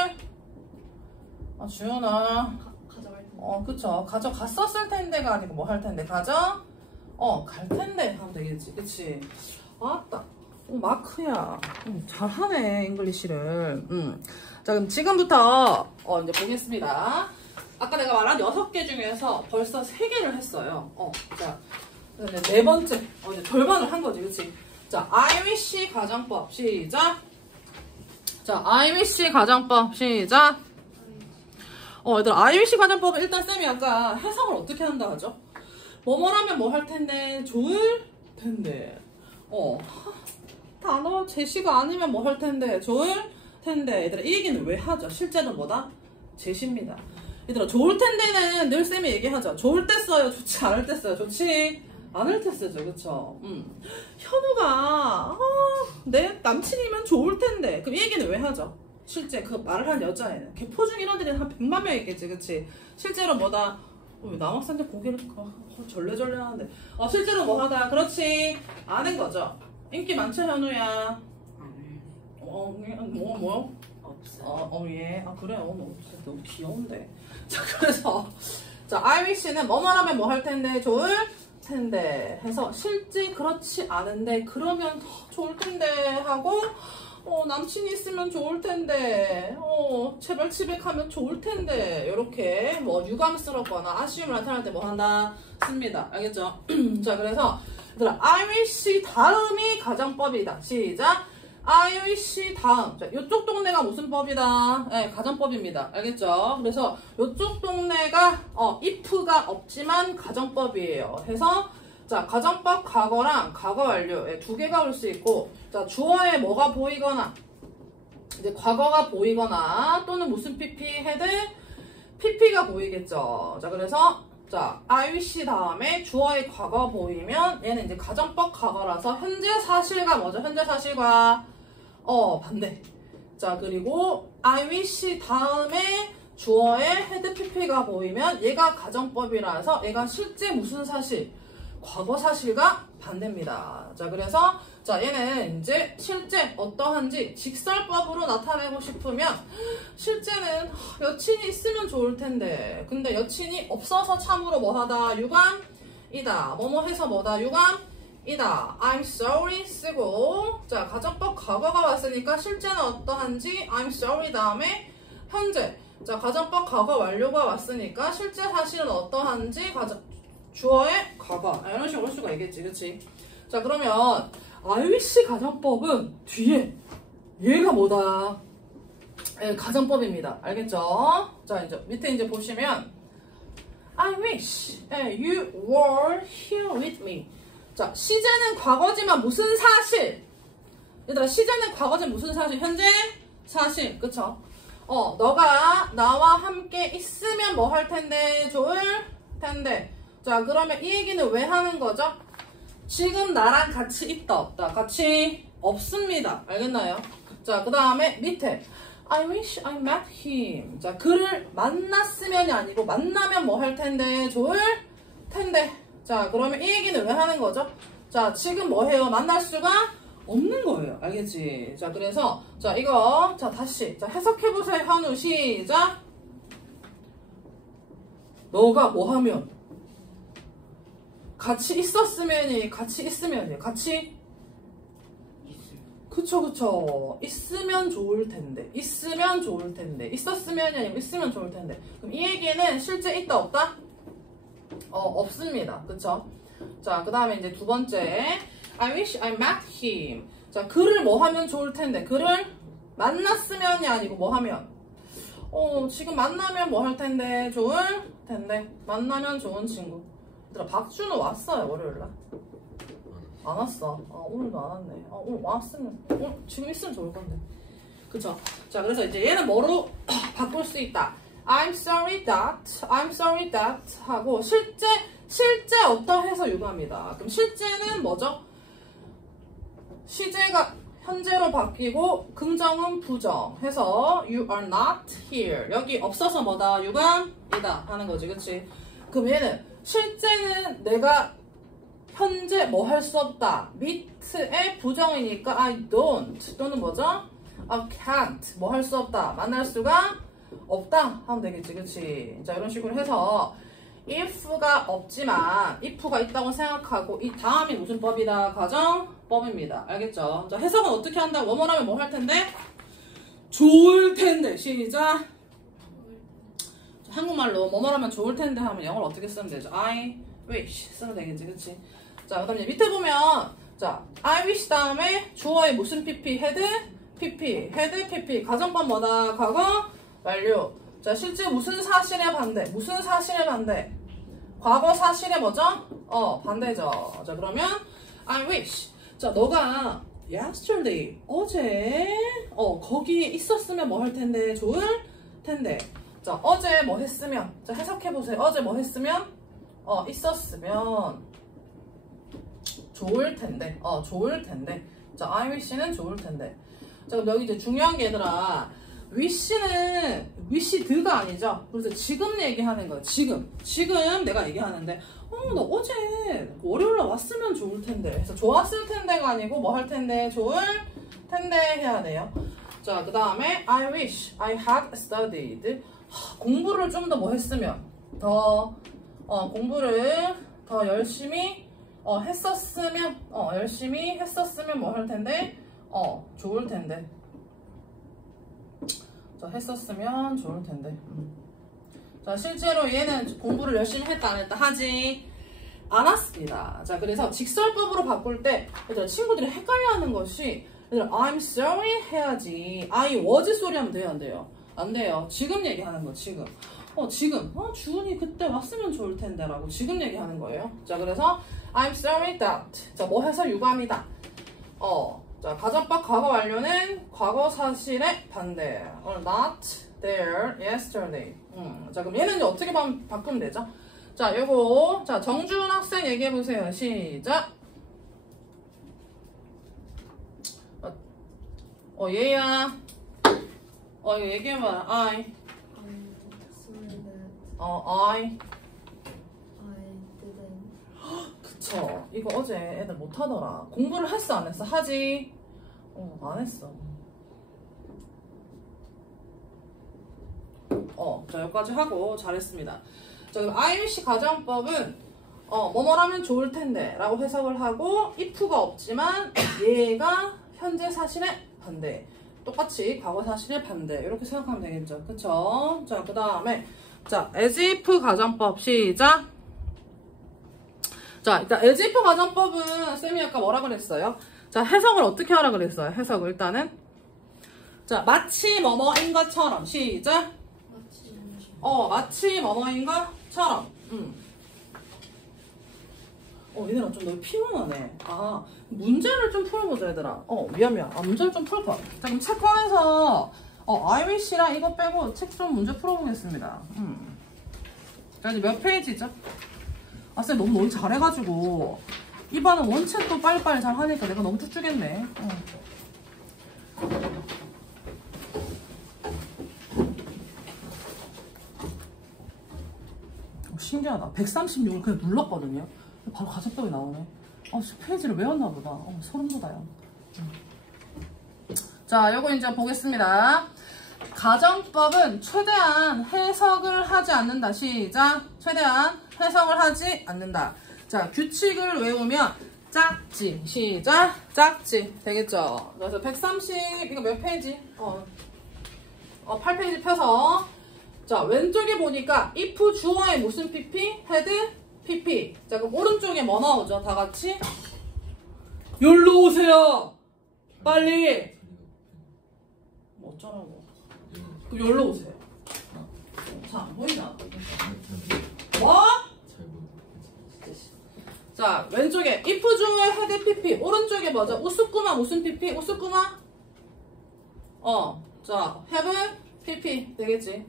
주연아 가져갈 텐데. 그쵸 가져갔었을 텐데가 아니고 뭐 할 텐데 갈 텐데 하면 되겠지 그치 아따 마크야 잘하네 잉글리시를 자 그럼 지금부터 이제 보겠습니다. 아까 내가 말한 6개 중에서 벌써 3개를 했어요. 자 근데 4번째 이제 절반을 한 거지 그치 자 IWC 가정법 시작. 자 IWC 가정법 시작. 얘들아 IWC 가정법은 일단 쌤이 아까 해석을 어떻게 한다 하죠? 뭐뭐라면 뭐 할 텐데 좋을 텐데 단어 제시가 아니면 뭐 할 텐데 좋을 텐데 얘들아 이 얘기는 왜 하죠? 실제는 뭐다? 제시입니다. 얘들아 좋을 텐데는 늘 쌤이 얘기하죠. 좋을 때 써요? 좋지 않을 때 써요? 좋지 않을 때 쓰죠. 그쵸? 현우가 내 남친이면 좋을 텐데 그럼 이 얘기는 왜 하죠? 실제 그 말을 한 여자애는 개포중 이런 데는 한 100만 명 있겠지 그치? 실제로 뭐다? 남학생들 고개를 절레절레 하는데 실제로 뭐 하다? 그렇지 아는 거죠. 인기 많죠 현우야? 뭐요? 없어. 예. 그래요. 너무 귀여운데. 자, 그래서, 자, IWC는 뭐만 하면 뭐 할 텐데, 좋을 텐데, 해서, 실제 그렇지 않은데, 그러면 좋을 텐데, 하고, 남친이 있으면 좋을 텐데, 제발 집에 가면 좋을 텐데, 요렇게, 유감스럽거나 아쉬움을 나타낼 때 뭐 한다? 씁니다. 알겠죠? 자, 그래서, 얘들아, IWC 다음이 가정법이다. 시작! IWC 다음. 자, 요쪽 동네가 무슨 법이다? 네, 가정법입니다. 알겠죠? 그래서 요쪽 동네가 if가 없지만 가정법이에요. 해서 자, 가정법 과거랑 과거 완료 2개가 올 수 있고 자, 주어에 뭐가 보이거나 이제 과거가 보이거나 또는 무슨 PP 헤드 PP가 보이겠죠. 자, 그래서 자, IWC 다음에 주어의 과거 보이면 얘는 이제 가정법 과거라서 현재 사실과 뭐죠? 현재 사실과 반대. 자, 그리고 IWC 다음에 주어의 헤드 PP가 보이면 얘가 가정법이라서 얘가 실제 무슨 사실? 과거 사실과 반대입니다. 자, 그래서 자, 얘는 이제 실제 어떠한지 직설법으로 나타내고 싶으면 실제는 여친이 있으면 좋을 텐데 근데 여친이 없어서 참으로 뭐하다? 유감이다. 뭐뭐 해서 뭐다? 유감이다. I'm sorry 쓰고 자, 가정법 과거가 왔으니까 실제는 어떠한지 I'm sorry 다음에 현재 자, 가정법 과거 완료가 왔으니까 실제 사실은 어떠한지 주어의 과거 이런 식으로 올 수가 있겠지 그치? 자, 그러면 IWC 가정법은 뒤에 얘가 뭐다? 가정법입니다. 알겠죠? 자, 이제 밑에 이제 보시면 I wish you were here with me. 자, 시제는 과거지만 무슨 사실? 얘들아, 시제는 과거지만 무슨 사실? 현재 사실. 그쵸? 너가 나와 함께 있으면 뭐 할 텐데? 좋을 텐데. 자, 그러면 이 얘기는 왜 하는 거죠? 지금 나랑 같이 있다 없다? 같이 없습니다. 알겠나요? 자, 그 다음에 밑에 I wish I met him. 자, 그를 만났으면이 아니고 만나면 뭐 할 텐데? 좋을 텐데. 자, 그러면 이 얘기는 왜 하는 거죠? 자, 지금 뭐 해요? 만날 수가 없는 거예요. 알겠지? 자, 그래서 자, 이거 자, 다시 자, 해석해보세요. 현우 시작. 너가 뭐 하면 같이 있었으면이 같이 있으면이 같이 그쵸 있으면 좋을 텐데 있으면 좋을 텐데 있었으면이 아니고 있으면 좋을 텐데 그럼 이 얘기는 실제 있다 없다? 없습니다. 그쵸? 자, 그 다음에 이제 두 번째 I wish I met him. 자, 그를 뭐 하면 좋을 텐데 그를 만났으면이 아니고 뭐 하면 지금 만나면 뭐 할 텐데 좋을 텐데 만나면 좋은 친구. 얘들아, 박준호 왔어요 월요일날? 안 왔어. 오늘도 안 왔네. 오늘 왔으면 지금 있으면 좋을 건데. 그쵸? 자, 그래서 이제 얘는 뭐로 바꿀 수 있다? I'm sorry that 하고 실제 어떠해서 유감이다. 그럼 실제는 뭐죠? 시제가 현재로 바뀌고 긍정은 부정 해서 you are not here. 여기 없어서 뭐다? 유감이다 하는 거지. 그치? 그럼 얘는 실제는 내가 현재 뭐 할 수 없다. meet의 부정이니까 I don't 또는 뭐죠? I can't 뭐 할 수 없다. 만날 수가 없다 하면 되겠지. 그치? 자 이런 식으로 해서 if가 없지만 if가 있다고 생각하고 이 다음이 무슨 법이다? 가정법입니다. 알겠죠? 자 해석은 어떻게 한다? 뭐뭐라면 뭐 할 텐데? 좋을 텐데. 시작. 자, 한국말로 뭐뭐라면 좋을 텐데 하면 영어를 어떻게 쓰면 되죠? I wish 쓰면 되겠지. 그치? 자 그 다음에 밑에 보면 자 I wish 다음에 주어의 무슨 PP? 헤드 PP 헤드 PP 가정법 뭐다? 과거 완료. 자 실제 무슨 사실의 반대? 무슨 사실의 반대? 과거 사실의 뭐죠? 반대죠. 자 그러면 I wish. 자 너가 yesterday 어제 거기에 있었으면 뭐 할 텐데? 좋을 텐데. 자 어제 뭐 했으면? 자 해석해 보세요. 어제 뭐 했으면? 있었으면 좋을 텐데. 좋을 텐데. 자 I wish는 좋을 텐데. 자 그럼 여기 이제 중요한 게 얘들아. wish는 wish 드가 아니죠. 그래서 지금 얘기하는 거야. 지금 내가 얘기하는데 너 어제 월요일날 왔으면 좋을 텐데. 그래서 좋았을 텐데가 아니고 뭐 할 텐데? 좋을 텐데 해야 돼요. 자 그 다음에 I wish I had studied. 공부를 좀 더 뭐 했으면 더 공부를 더 열심히 했었으면 열심히 했었으면 뭐 할 텐데? 좋을 텐데. 자, 했었으면 좋을 텐데. 자, 실제로 얘는 공부를 열심히 했다 안 했다 하지 않았습니다. 자, 그래서 직설법으로 바꿀 때 얘들아 친구들이 헷갈려하는 것이 얘들아 I'm sorry 해야지 I was 소리 하면 돼요 안 돼요? 안 돼요. 지금 얘기하는 거 지금. 지금 주은이 그때 왔으면 좋을 텐데 라고 지금 얘기하는 거예요. 자, 그래서 I'm sorry that. 자, 뭐 해서 유감이다. 자, 가정법 과거 완료는 과거 사실의 반대. Not there yesterday. 자, 그럼 얘는 이제 어떻게 바꾸면 되죠? 자, 요거. 자, 정준 학생 얘기해보세요. 시작. 얘야. 이거 얘기해봐. I. I. 그쵸. 이거 어제 애들 못하더라. 공부를 했어 안 했어? 하지. 안 했어. 자 여기까지 하고 잘했습니다. 자 그럼 I wish 가정법은 뭐뭐라면 좋을 텐데 라고 해석을 하고 if가 없지만 얘가 현재 사실의 반대. 똑같이 과거 사실의 반대. 이렇게 생각하면 되겠죠. 그쵸? 자 그 다음에 자 as if 가정법 시작. 자, 일단 as if 가정법은 쌤이 아까 뭐라 그랬어요? 자, 해석을 어떻게 하라 그랬어요? 해석을 일단은 자, 마치 뭐뭐인 것처럼 시작. 마치 뭐뭐인 것처럼. 얘들아 좀 너무 피곤하네. 문제를 좀 풀어보자 얘들아. 미안. 문제를 좀 풀어봐. 자, 그럼 책 꺼내서 I wish랑 이거 빼고 책 좀 문제 풀어보겠습니다. 자, 이제 몇 페이지죠? 쌤 너무 잘해가지고 이반은 원책도 빨리빨리 잘 하니까 내가 너무 쭉쭉했네. 신기하다. 136을 그냥 눌렀거든요. 바로 가정법이 나오네. 페이지를 외웠나 보다. 소름 돋아요. 자, 요거 이제 보겠습니다. 가정법은 최대한 해석을 하지 않는다. 시작. 최대한 해석을 하지 않는다. 자, 규칙을 외우면 짝지. 시작. 짝지. 되겠죠? 그래서 130, 이거 몇 페이지? 8페이지 펴서. 자, 왼쪽에 보니까 if 주어에 무슨 PP? 헤드 PP. 자, 그럼 오른쪽에 뭐 나오죠? 다 같이? 여기로 오세요! 빨리! 뭐 어쩌라고. 그럼 여기로 오세요. 자, 안 보이나? 뭐? 자, 왼쪽에 if 주어의 헤드 PP. 오른쪽에 뭐죠? 우스꾸마 무슨 PP? 우스꾸마? 자, have PP 되겠지.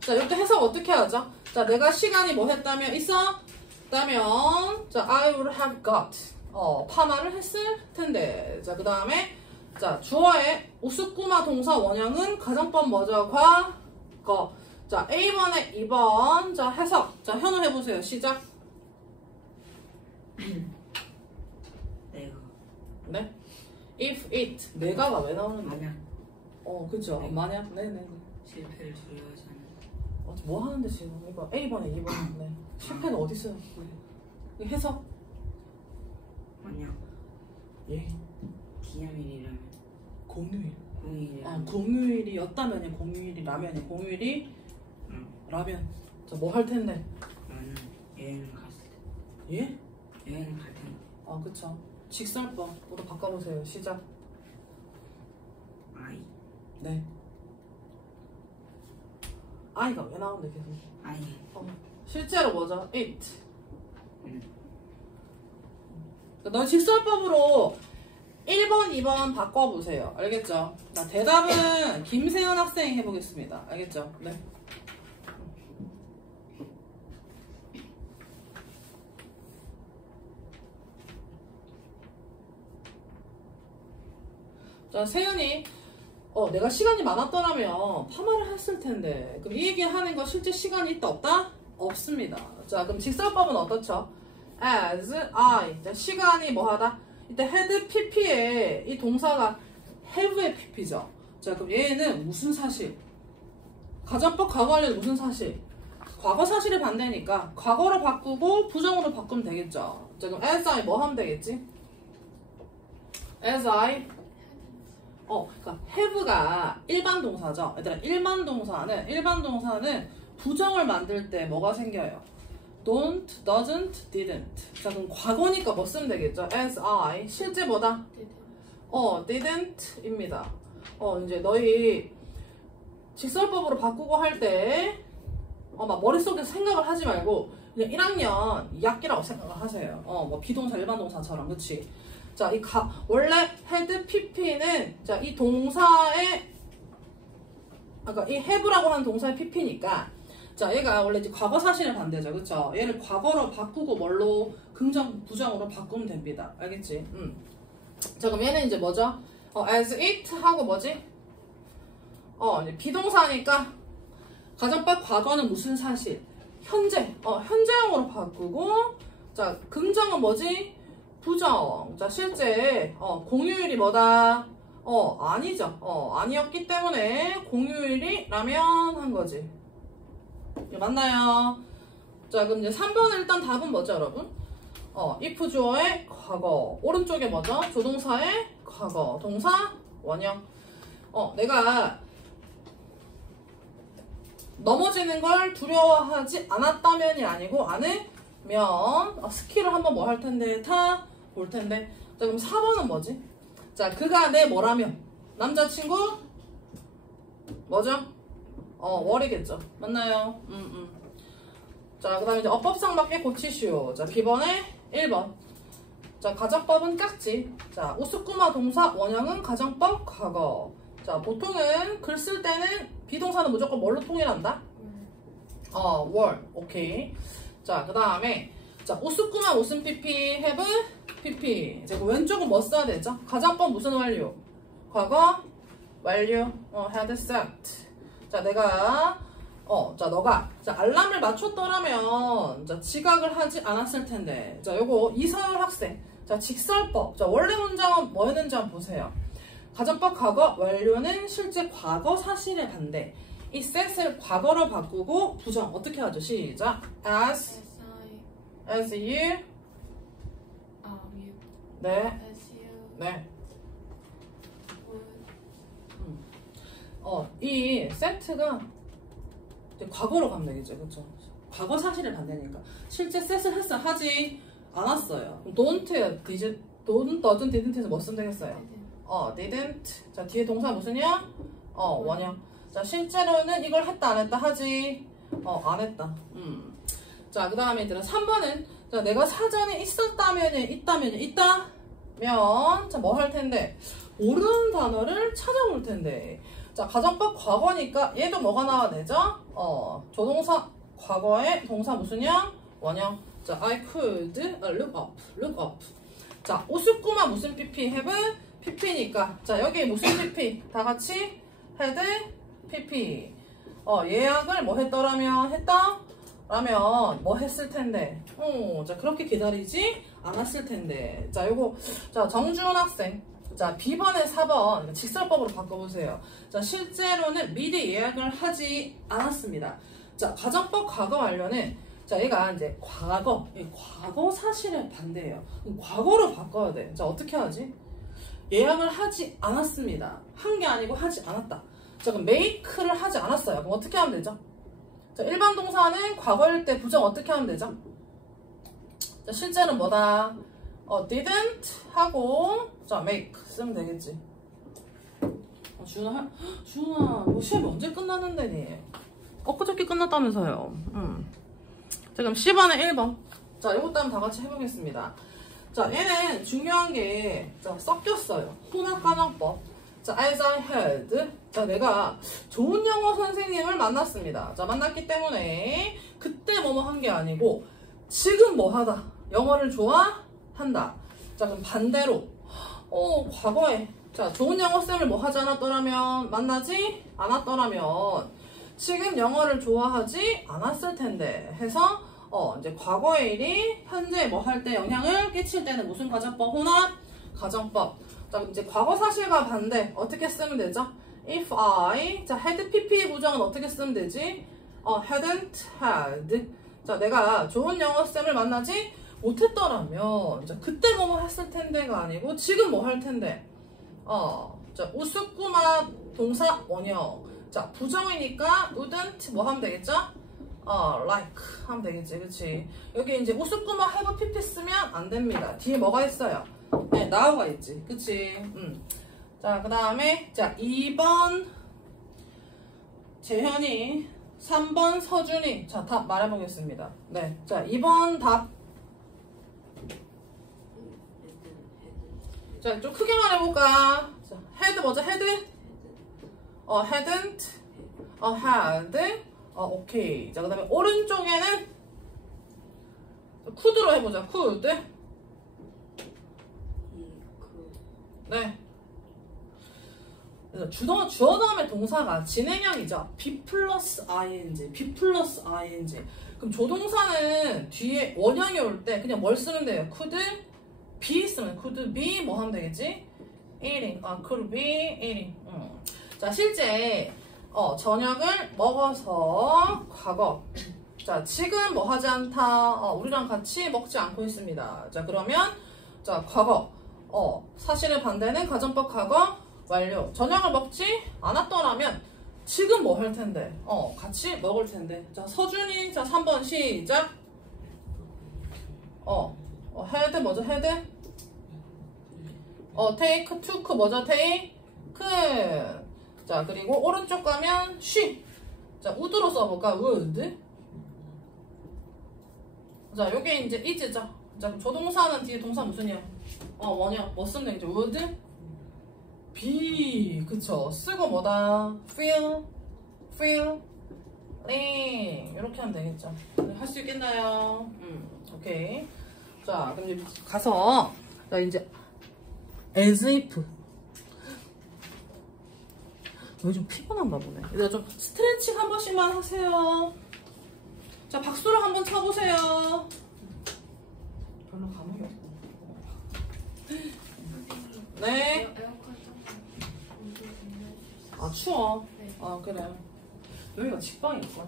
자, 이렇게 해석 어떻게 하죠? 자, 내가 시간이 뭐 했다면 있었다면 자, I would have got 파마를 했을 텐데. 자, 그 다음에 자, 주어의 우스꾸마 동사 원형은 가정법 뭐죠? 과거. 자, A번에 2번. 자, 해석. 자, 현우 해보세요. 시작. 내가 네. If it. 내가가 왜 나오는데? 만약 그쵸. 네. 만약. 네네. 실패를 두려워하지 않는 뭐 하는데 지금? 이거 A번에 2번. 네. 실패는 어디 있어요? 네. 해석. 만약 예. 기념일이라면 공휴일. 공휴일이라면 공휴일이었다면이 공휴일이라면이 공휴일이 라면. 자, 뭐 할 텐데? 나는 여행을 갔을 때 예? 여행을 갈 텐데 그쵸. 직설법으로 바꿔보세요. 시작. 아이 네. 아이가 왜 나오는데 계속? 아이 실제로 뭐죠? it. 음. 너 직설법으로 1번, 2번 바꿔보세요. 알겠죠? 자, 대답은 김세현 학생이 해보겠습니다. 알겠죠? 네. 자, 세연이 내가 시간이 많았더라면 파마를 했을 텐데 그럼 이 얘기 하는 거 실제 시간이 있다 없다? 없습니다. 자, 그럼 직설법은 어떻죠? as I. 자, 시간이 뭐하다? 이때 had pp에 이 동사가 have의 pp죠. 자, 그럼 얘는 무슨 사실? 가정법 과거 완료 무슨 사실? 과거 사실의 반대니까 과거로 바꾸고 부정으로 바꾸면 되겠죠. 자, 그럼 as I 뭐 하면 되겠지? as I 그러니까 have가 일반 동사죠. 얘들아, 일반 동사는 부정을 만들 때 뭐가 생겨요? don't, doesn't, didn't. 자, 그럼 과거니까 뭐 쓰면 되겠죠? as I. 실제 뭐다? didn't입니다. 이제 너희 직설법으로 바꾸고 할 때 막 머릿속에 생각을 하지 말고 그냥 1학년 2학기라고 생각을 하세요. 뭐 비동사, 일반 동사처럼. 그치? 자, 원래 had pp는 자, 이 동사의 이 have라고 하는 동사의 pp니까 자, 얘가 원래 이제 과거 사실의 반대죠. 그쵸? 얘를 과거로 바꾸고 뭘로 긍정, 부정으로 바꾸면 됩니다. 알겠지? 자, 그럼 얘는 이제 뭐죠? as it 하고 뭐지? 이제 비동사니까 가정법 과거는 무슨 사실? 현재. 현재형으로 바꾸고 자, 긍정은 뭐지? 부정. 자, 실제 공휴일이 뭐다? 아니죠. 아니었기 때문에 공휴일이라면 한 거지. 맞나요? 자, 그럼 이제 3번은 일단 답은 뭐죠, 여러분? if 주어의 과거. 오른쪽에 뭐죠? 조동사의 과거. 동사 원형. 내가 넘어지는 걸 두려워하지 않았다면이 아니고 않으면 스키를 한번 뭐 할 텐데 볼 텐데. 자, 그럼 4번은 뭐지? 자, 그가 내 뭐라면 남자친구 뭐죠? 월이겠죠. 맞나요? 자, 그 다음에 이제 어법상 맞게 고치시오. 자, B번에 1번. 자, 가정법은 깍지. 자, 우스꾸마 동사 원형은 가정법 과거. 자, 보통은 글 쓸 때는 비동사는 무조건 뭘로 통일한다? 월. 오케이. 자, 그 다음에 자, 우스꾸마 무슨 PP, have PP. 이제 그 왼쪽은 뭐 써야 되죠? 가정법 무슨 완료? 과거 완료. had set. 자, 내가 자, 너가 자, 알람을 맞췄더라면 자, 지각을 하지 않았을 텐데. 자, 요거 이서열 학생. 자, 직설법. 자, 원래 문장은 뭐였는지 한번 보세요. 가정법 과거 완료는 실제 과거 사실의 반대. 이 set을 과거로 바꾸고 부정 어떻게 하죠? 시작. as you. 네. 네. 이 set가 이제 과거로 가면 되겠죠. 그쵸? 과거 사실의 반대니까. 실제 set을 했어 하지 않았어요. don't, doesn't, didn't에서 뭐 쓰면 되겠어요? didn't. 자, 뒤에 동사 무슨이야? 원형. 자, 실제로는 이걸 했다 안 했다 하지? 안 했다. 자, 그 다음에 얘들아 3번은 자, 내가 사전에 있다면 자, 뭐 할 텐데? 모르는 단어를 찾아볼 텐데. 자, 가정법 과거니까 얘도 뭐가 나와야 되죠? 조동사 과거의 동사 무슨형? 원형. 자, I could look up. 자, 우스꾸마 무슨 PP have PP니까. 자, 여기 무슨 PP? 다 같이 헤드 PP. 예약을 뭐 했더라면 라면 뭐 했을 텐데. 자, 그렇게 기다리지 않았을 텐데. 자, 요거. 자, 정주은 학생. 자, B번에 4번 직설법으로 바꿔보세요. 자, 실제로는 미리 예약을 하지 않았습니다. 자, 가정법 과거 완료는 자, 얘가 이제 과거 사실에 반대예요. 과거로 바꿔야 돼. 자, 어떻게 하지? 예약을 하지 않았습니다. 한 게 아니고 하지 않았다. 자, 그럼 make를 하지 않았어요. 그럼 어떻게 하면 되죠? 자, 일반 동사는 과거일 때 부정 어떻게 하면 되죠? 자, 실제는 뭐다? didn't 하고 자, make 쓰면 되겠지. 주은아, 뭐 시험이 언제 끝났는데 니? 엊그저께 끝났다면서요. 자, 그럼 10번에 1번. 자, 이것도 한번 다 같이 해보겠습니다. 자, 얘는 중요한 게 자, 섞였어요. 혼합가정법. 자, as I had. 자, 내가 좋은 영어 선생님을 만났습니다. 자, 만났기 때문에 그때 뭐뭐 한 게 아니고 지금 뭐 하다. 영어를 좋아한다. 자, 그럼 반대로 과거에 자, 좋은 영어쌤을 뭐 하지 않았더라면 만나지 않았더라면 지금 영어를 좋아하지 않았을 텐데 해서 이제 과거의 일이 현재 뭐 할 때 영향을 끼칠 때는 무슨 가정법? 혼합 가정법. 자, 이제 과거 사실과 반대 어떻게 쓰면 되죠? If I 자, had PP 부정은 어떻게 쓰면 되지? hadn't had. 자, 내가 좋은 영어쌤을 만나지 못했더라면 자, 그때 뭐뭐 했을 텐데가 아니고 지금 뭐 할 텐데. 자, 우스꾸마 동사 원형. 자, 부정이니까 wouldn't 뭐 하면 되겠죠? like 하면 되겠지, 그치? 여기 이제 우스꾸마 have PP 쓰면 안 됩니다. 뒤에 뭐가 있어요? 네, now가 있지, 그치? 자, 그 다음에 자, 2번 재현이, 3번 서준이. 자, 답 말해보겠습니다. 네, 자, 2번 답. 자, 좀 크게 말해볼까? 자, had 뭐죠? had? hadn't, had. 오케이. 자, 그 다음에 오른쪽에는 could로 해보자. could. 네. 그래서 주어 다음에 동사가 진행형이죠. be 플러스 ing, be 플러스 ing. 그럼 조동사는 뒤에 원형이 올 때 그냥 뭘 쓰면 돼요? could be 쓰면 could be 뭐 하면 되겠지? eating. could be eating. 자, 실제 저녁을 먹어서 과거. 자, 지금 뭐 하지 않다. 우리랑 같이 먹지 않고 있습니다. 자, 그러면 자, 과거. 사실의 반대는 가정법 과거 완료. 저녁을 먹지 않았더라면 지금 뭐 할 텐데. 같이 먹을 텐데. 자, 서준이. 자, 3번 시작. had 뭐죠? had? take, took 뭐죠? take. 자, 그리고 오른쪽 가면 she. 자, would로 써볼까? would. 자, 요게 이제 is죠. 자, 조동사는 뒤에 동사 무슨이요? 원형. 뭐 쓰면 되겠죠? would be. 그쵸. 쓰고 뭐다? feel, 이렇게 하면 되겠죠. 할 수 있겠나요? 오케이. 자, 그럼 이제 가서, 자, 이제 as if. 여기 좀 피곤한가 보네. 얘들아 좀 스트레칭 한 번씩만 하세요. 자, 박수를 한번 쳐보세요. 별로 감흥이 없고. 네. 추워. 네. 그래. 여기가 직방이니까.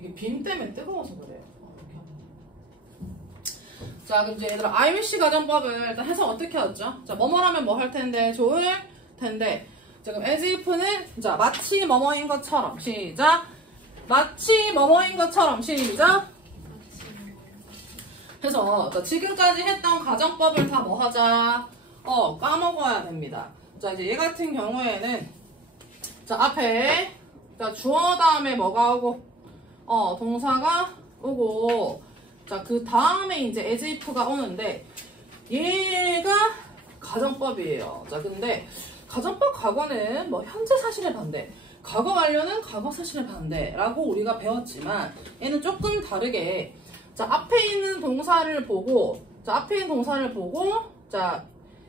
이게 빔 때문에 뜨거워서 그래요. 자, 그럼 이제 얘들아 IMC 가정법을 일단 해석 어떻게 하죠? 자, 뭐뭐라면 뭐 할 텐데, 좋을 텐데. 자, 그럼 as if는 자, 마치 뭐뭐인 것처럼. 시작. 마치 뭐뭐인 것처럼. 시작. 해서 자, 지금까지 했던 가정법을 다 뭐 하자? 까먹어야 됩니다. 자, 이제 얘 같은 경우에는 자, 앞에 자, 주어 다음에 뭐가 오고 동사가 오고 자, 그 다음에 이제 as if가 오는데 얘가 가정법이에요. 자, 근데 가정법 과거는 뭐 현재 사실의 반대, 과거 완료는 과거 사실의 반대라고 우리가 배웠지만 얘는 조금 다르게 자, 앞에 있는 동사를 보고 자,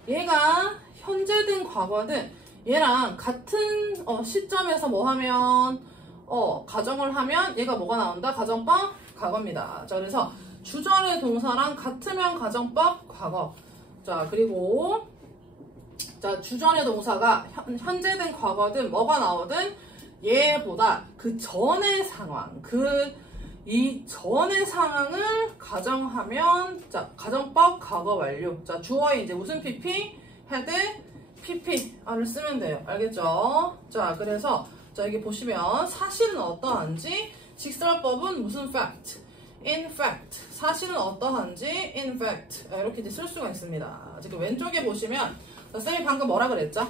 얘가 현재든 과거든 얘랑 같은 시점에서 뭐 하면 가정을 하면 얘가 뭐가 나온다? 가정법 과거입니다. 자, 그래서 주절의 동사랑 같으면 가정법 과거. 자, 그리고 자, 주절의 동사가 현재든 과거든 뭐가 나오든 얘보다 그 전의 상황, 이 전의 상황을 가정하면 자, 가정법 과거 완료. 자, 주어에 이제 무슨 PP? 헤드 PP를 쓰면 돼요. 알겠죠? 자, 그래서 자, 여기 보시면 사실은 어떠한지 직설법은 무슨 fact? in fact. 사실은 어떠한지 in fact. 이렇게 이제 쓸 수가 있습니다. 지금 왼쪽에 보시면 자, 쌤이 방금 뭐라 그랬죠?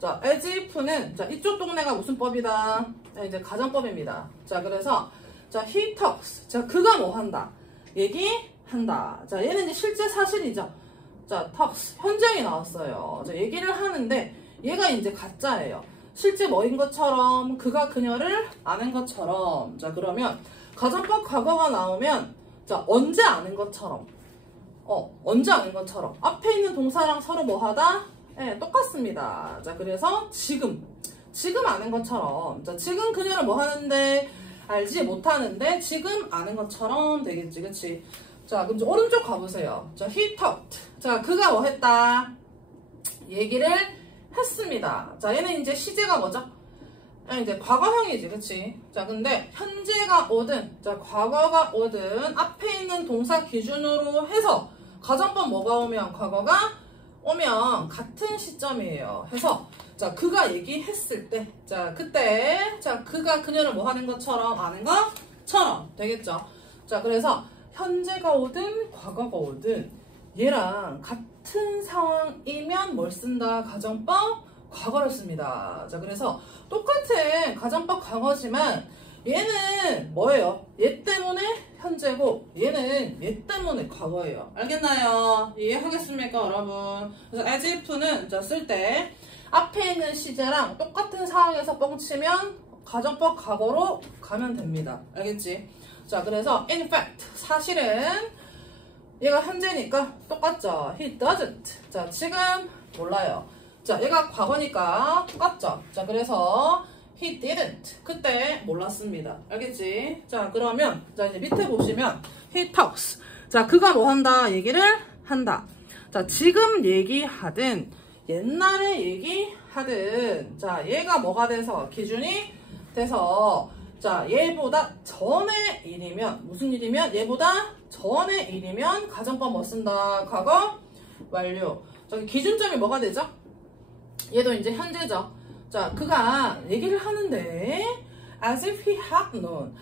자, as if는 자, 이쪽 동네가 무슨 법이다? 이제 가정법입니다. 자, 그래서 자, he talks. 자, 그가 뭐 한다? 얘기한다. 자, 얘는 이제 실제 사실이죠. 자, talks. 현재형이 나왔어요. 자, 얘기를 하는데 얘가 이제 가짜예요. 실제 뭐인 것처럼 그가 그녀를 아는 것처럼. 자, 그러면 가정법 과거가 나오면 자, 언제 아는 것처럼. 언제 아는 것처럼. 앞에 있는 동사랑 서로 뭐 하다? 네, 똑같습니다. 자, 그래서 지금 아는 것처럼. 자, 지금 그녀를 뭐 하는데 알지 못하는데 지금 아는 것처럼 되겠지, 그치? 자, 그럼 이제 오른쪽 가보세요. 자, he talked. 자, 그가 뭐 했다? 얘기를 했습니다. 자, 얘는 이제 시제가 뭐죠? 이제 과거형이지, 그치? 자, 근데 현재가 오든, 자, 과거가 오든 앞에 있는 동사 기준으로 해서 가정법 뭐가 오면 과거가 오면 같은 시점이에요. 해서 자, 그가 얘기했을 때, 자, 그때, 자, 그가 그녀를 뭐 하는 것처럼 아는 것처럼 되겠죠. 자, 그래서 현재가 오든 과거가 오든 얘랑 같은 상황이면 뭘 쓴다? 가정법 과거를 씁니다. 자, 그래서 똑같은 가정법 과거지만 얘는 뭐예요? 얘 때문에 현재고 얘는 얘 때문에 과거예요. 알겠나요? 이해하겠습니까, 여러분? 그래서 as if는 자, 쓸 때 앞에 있는 시제랑 똑같은 상황에서 뻥치면 가정법 과거로 가면 됩니다. 알겠지? 자, 그래서 in fact 사실은 얘가 현재니까 똑같죠. He doesn't. 자, 지금 몰라요. 자, 얘가 과거니까 똑같죠. 자, 그래서 he didn't. 그때 몰랐습니다. 알겠지? 자, 그러면 자, 이제 밑에 보시면 he talks. 자, 그가 뭐 한다? 얘기를 한다. 자, 지금 얘기하든 옛날에 얘기하든 자, 얘가 뭐가 돼서 기준이 돼서 자, 얘보다 전의 일이면 무슨 일이면 얘보다 전의 일이면 가정법 뭐 쓴다? 과거 완료. 자, 기준점이 뭐가 되죠? 얘도 이제 현재죠. 자, 그가 얘기를 하는데 as if he had known.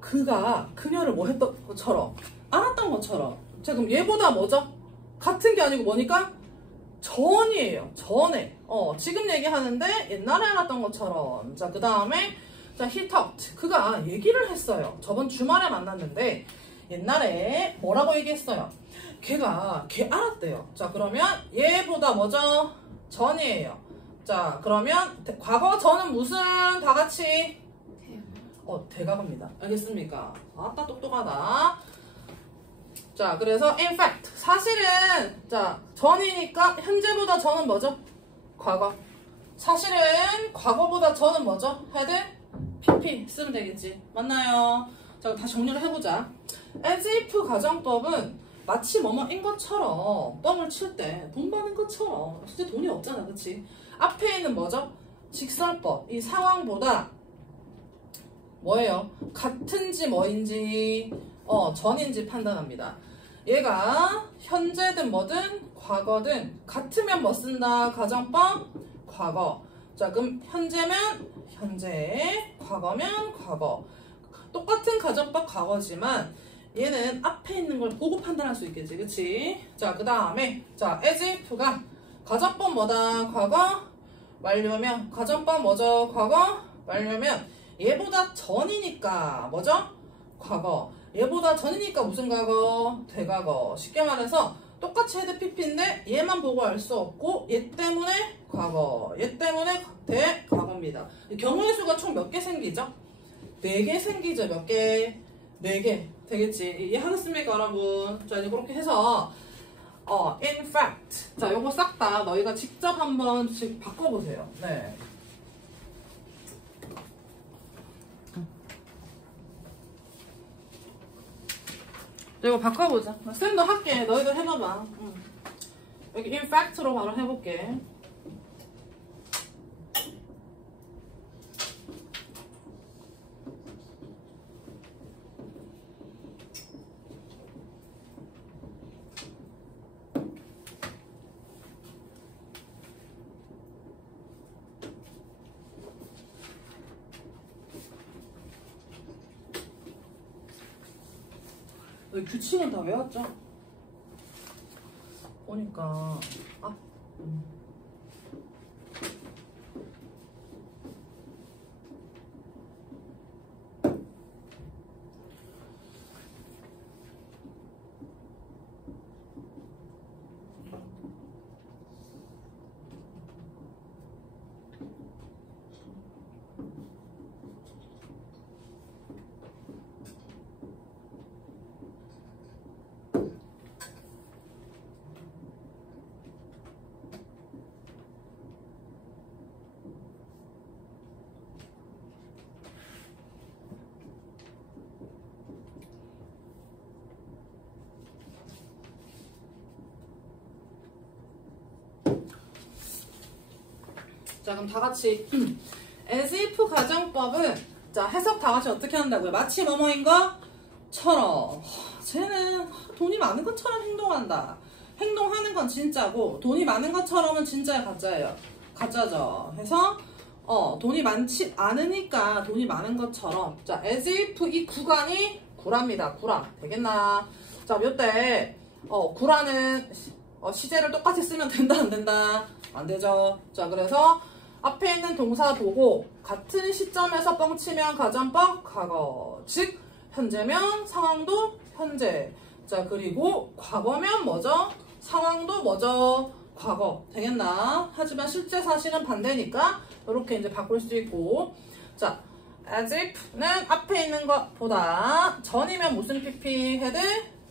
그가 그녀를 뭐 했던 것처럼 알았던 것처럼. 자, 그럼 얘보다 뭐죠? 같은 게 아니고 뭐니까? 전이에요. 전에. 지금 얘기하는데 옛날에 알았던 것처럼. 자, 그 다음에 자, he talked. 그가 얘기를 했어요. 저번 주말에 만났는데 옛날에 뭐라고 얘기했어요? 걔 알았대요. 자, 그러면 얘보다 뭐죠? 전이에요. 자, 그러면 과거 전은 무슨 다 같이 대과거입니다. 알겠습니까? 아따 똑똑하다. 자, 그래서 in fact 사실은 자, 전이니까 현재보다 전은 뭐죠? 과거. 사실은 과거보다 전은 뭐죠? had PP 쓰면 되겠지. 맞나요? 자, 다시 정리를 해보자. as if 가정법은 마치 뭐뭐인 것처럼 뻥을 칠 때 돈 받는 것처럼 진짜 돈이 없잖아, 그치? 앞에 있는 뭐죠? 직설법. 이 상황보다 뭐예요? 같은지 뭐인지 전인지 판단합니다. 얘가 현재든 뭐든 과거든 같으면 뭐 쓴다? 가정법 과거. 자, 그럼 현재면 현재, 과거면 과거. 똑같은 가정법 과거지만 얘는 앞에 있는 걸 보고 판단할 수 있겠지, 그치? 자, 그 다음에 자, as if가 가정법 뭐다? 과거 완료면 가정법 뭐죠? 과거 완료면 얘보다 전이니까 뭐죠? 과거. 얘보다 전이니까 무슨 과거? 대과거. 쉽게 말해서 똑같이 헤드 PP인데 얘만 보고 알 수 없고 얘 때문에 과거, 얘 때문에 대과거입니다. 경우의 수가 총 몇 개 생기죠? 4개 생기죠. 몇 개? 4개 되겠지. 이해하겠습니까, 여러분? 자, 이제 그렇게 해서 in fact. 자, 요거 싹 다 너희가 직접 한 번씩 바꿔보세요. 네. 이거 바꿔보자. 쌤도 할게. 너희도 해봐봐. 여기 in fact로 바로 해볼게. 규칙은 다 외웠죠? 보니까 자, 그럼 다 같이 as if 가정법은 자, 해석 다 같이 어떻게 한다고요? 마치 뭐뭐인 것처럼. 쟤는 돈이 많은 것처럼 행동한다. 행동하는 건 진짜고 돈이 많은 것처럼은 진짜야 가짜예요? 가짜죠. 해서 돈이 많지 않으니까 돈이 많은 것처럼. 자, as if 이 구간이 구라입니다. 구라. 되겠나? 자, 몇 대 구라는 시제를 똑같이 쓰면 된다 안 된다? 안 되죠. 자, 그래서 앞에 있는 동사 보고 같은 시점에서 뻥치면 가정법 과거, 즉 현재면 상황도 현재. 자, 그리고 과거면 뭐죠? 상황도 뭐죠? 과거. 되겠나? 하지만 실제 사실은 반대니까 이렇게 이제 바꿀 수 있고. 자, as if는 앞에 있는 것보다 전이면 무슨 PP? 헤드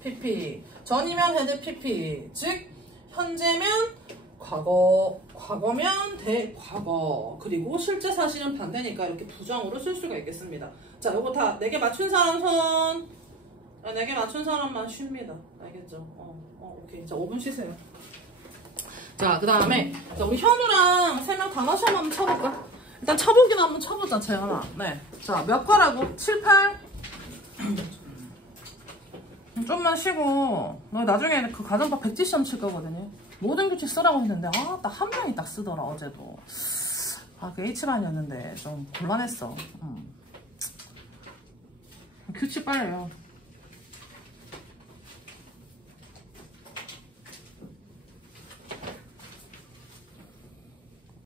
PP. 전이면 헤드 PP. 즉 현재면 과거, 과거면 대과거. 그리고 실제 사실은 반대니까 이렇게 부정으로 쓸 수가 있겠습니다. 자, 요거 다 4개 맞춘 사람 손. 4개 맞춘 사람만 쉽니다. 알겠죠? 오케이. 자, 5분 쉬세요. 자, 그 다음에 우리 현우랑 3명 단어 시험 한번 쳐볼까? 일단 쳐보기는 한번 쳐보자, 재현아. 네. 자, 몇 거라고? 7, 8? 좀만 쉬고 너 나중에 그 가정법 백지 시험 칠 거거든요. 모든 규칙 쓰라고 했는데 딱 한 명이 딱 쓰더라. 어제도 그 H반이었는데 좀 곤란했어. 규칙 빨리 해요.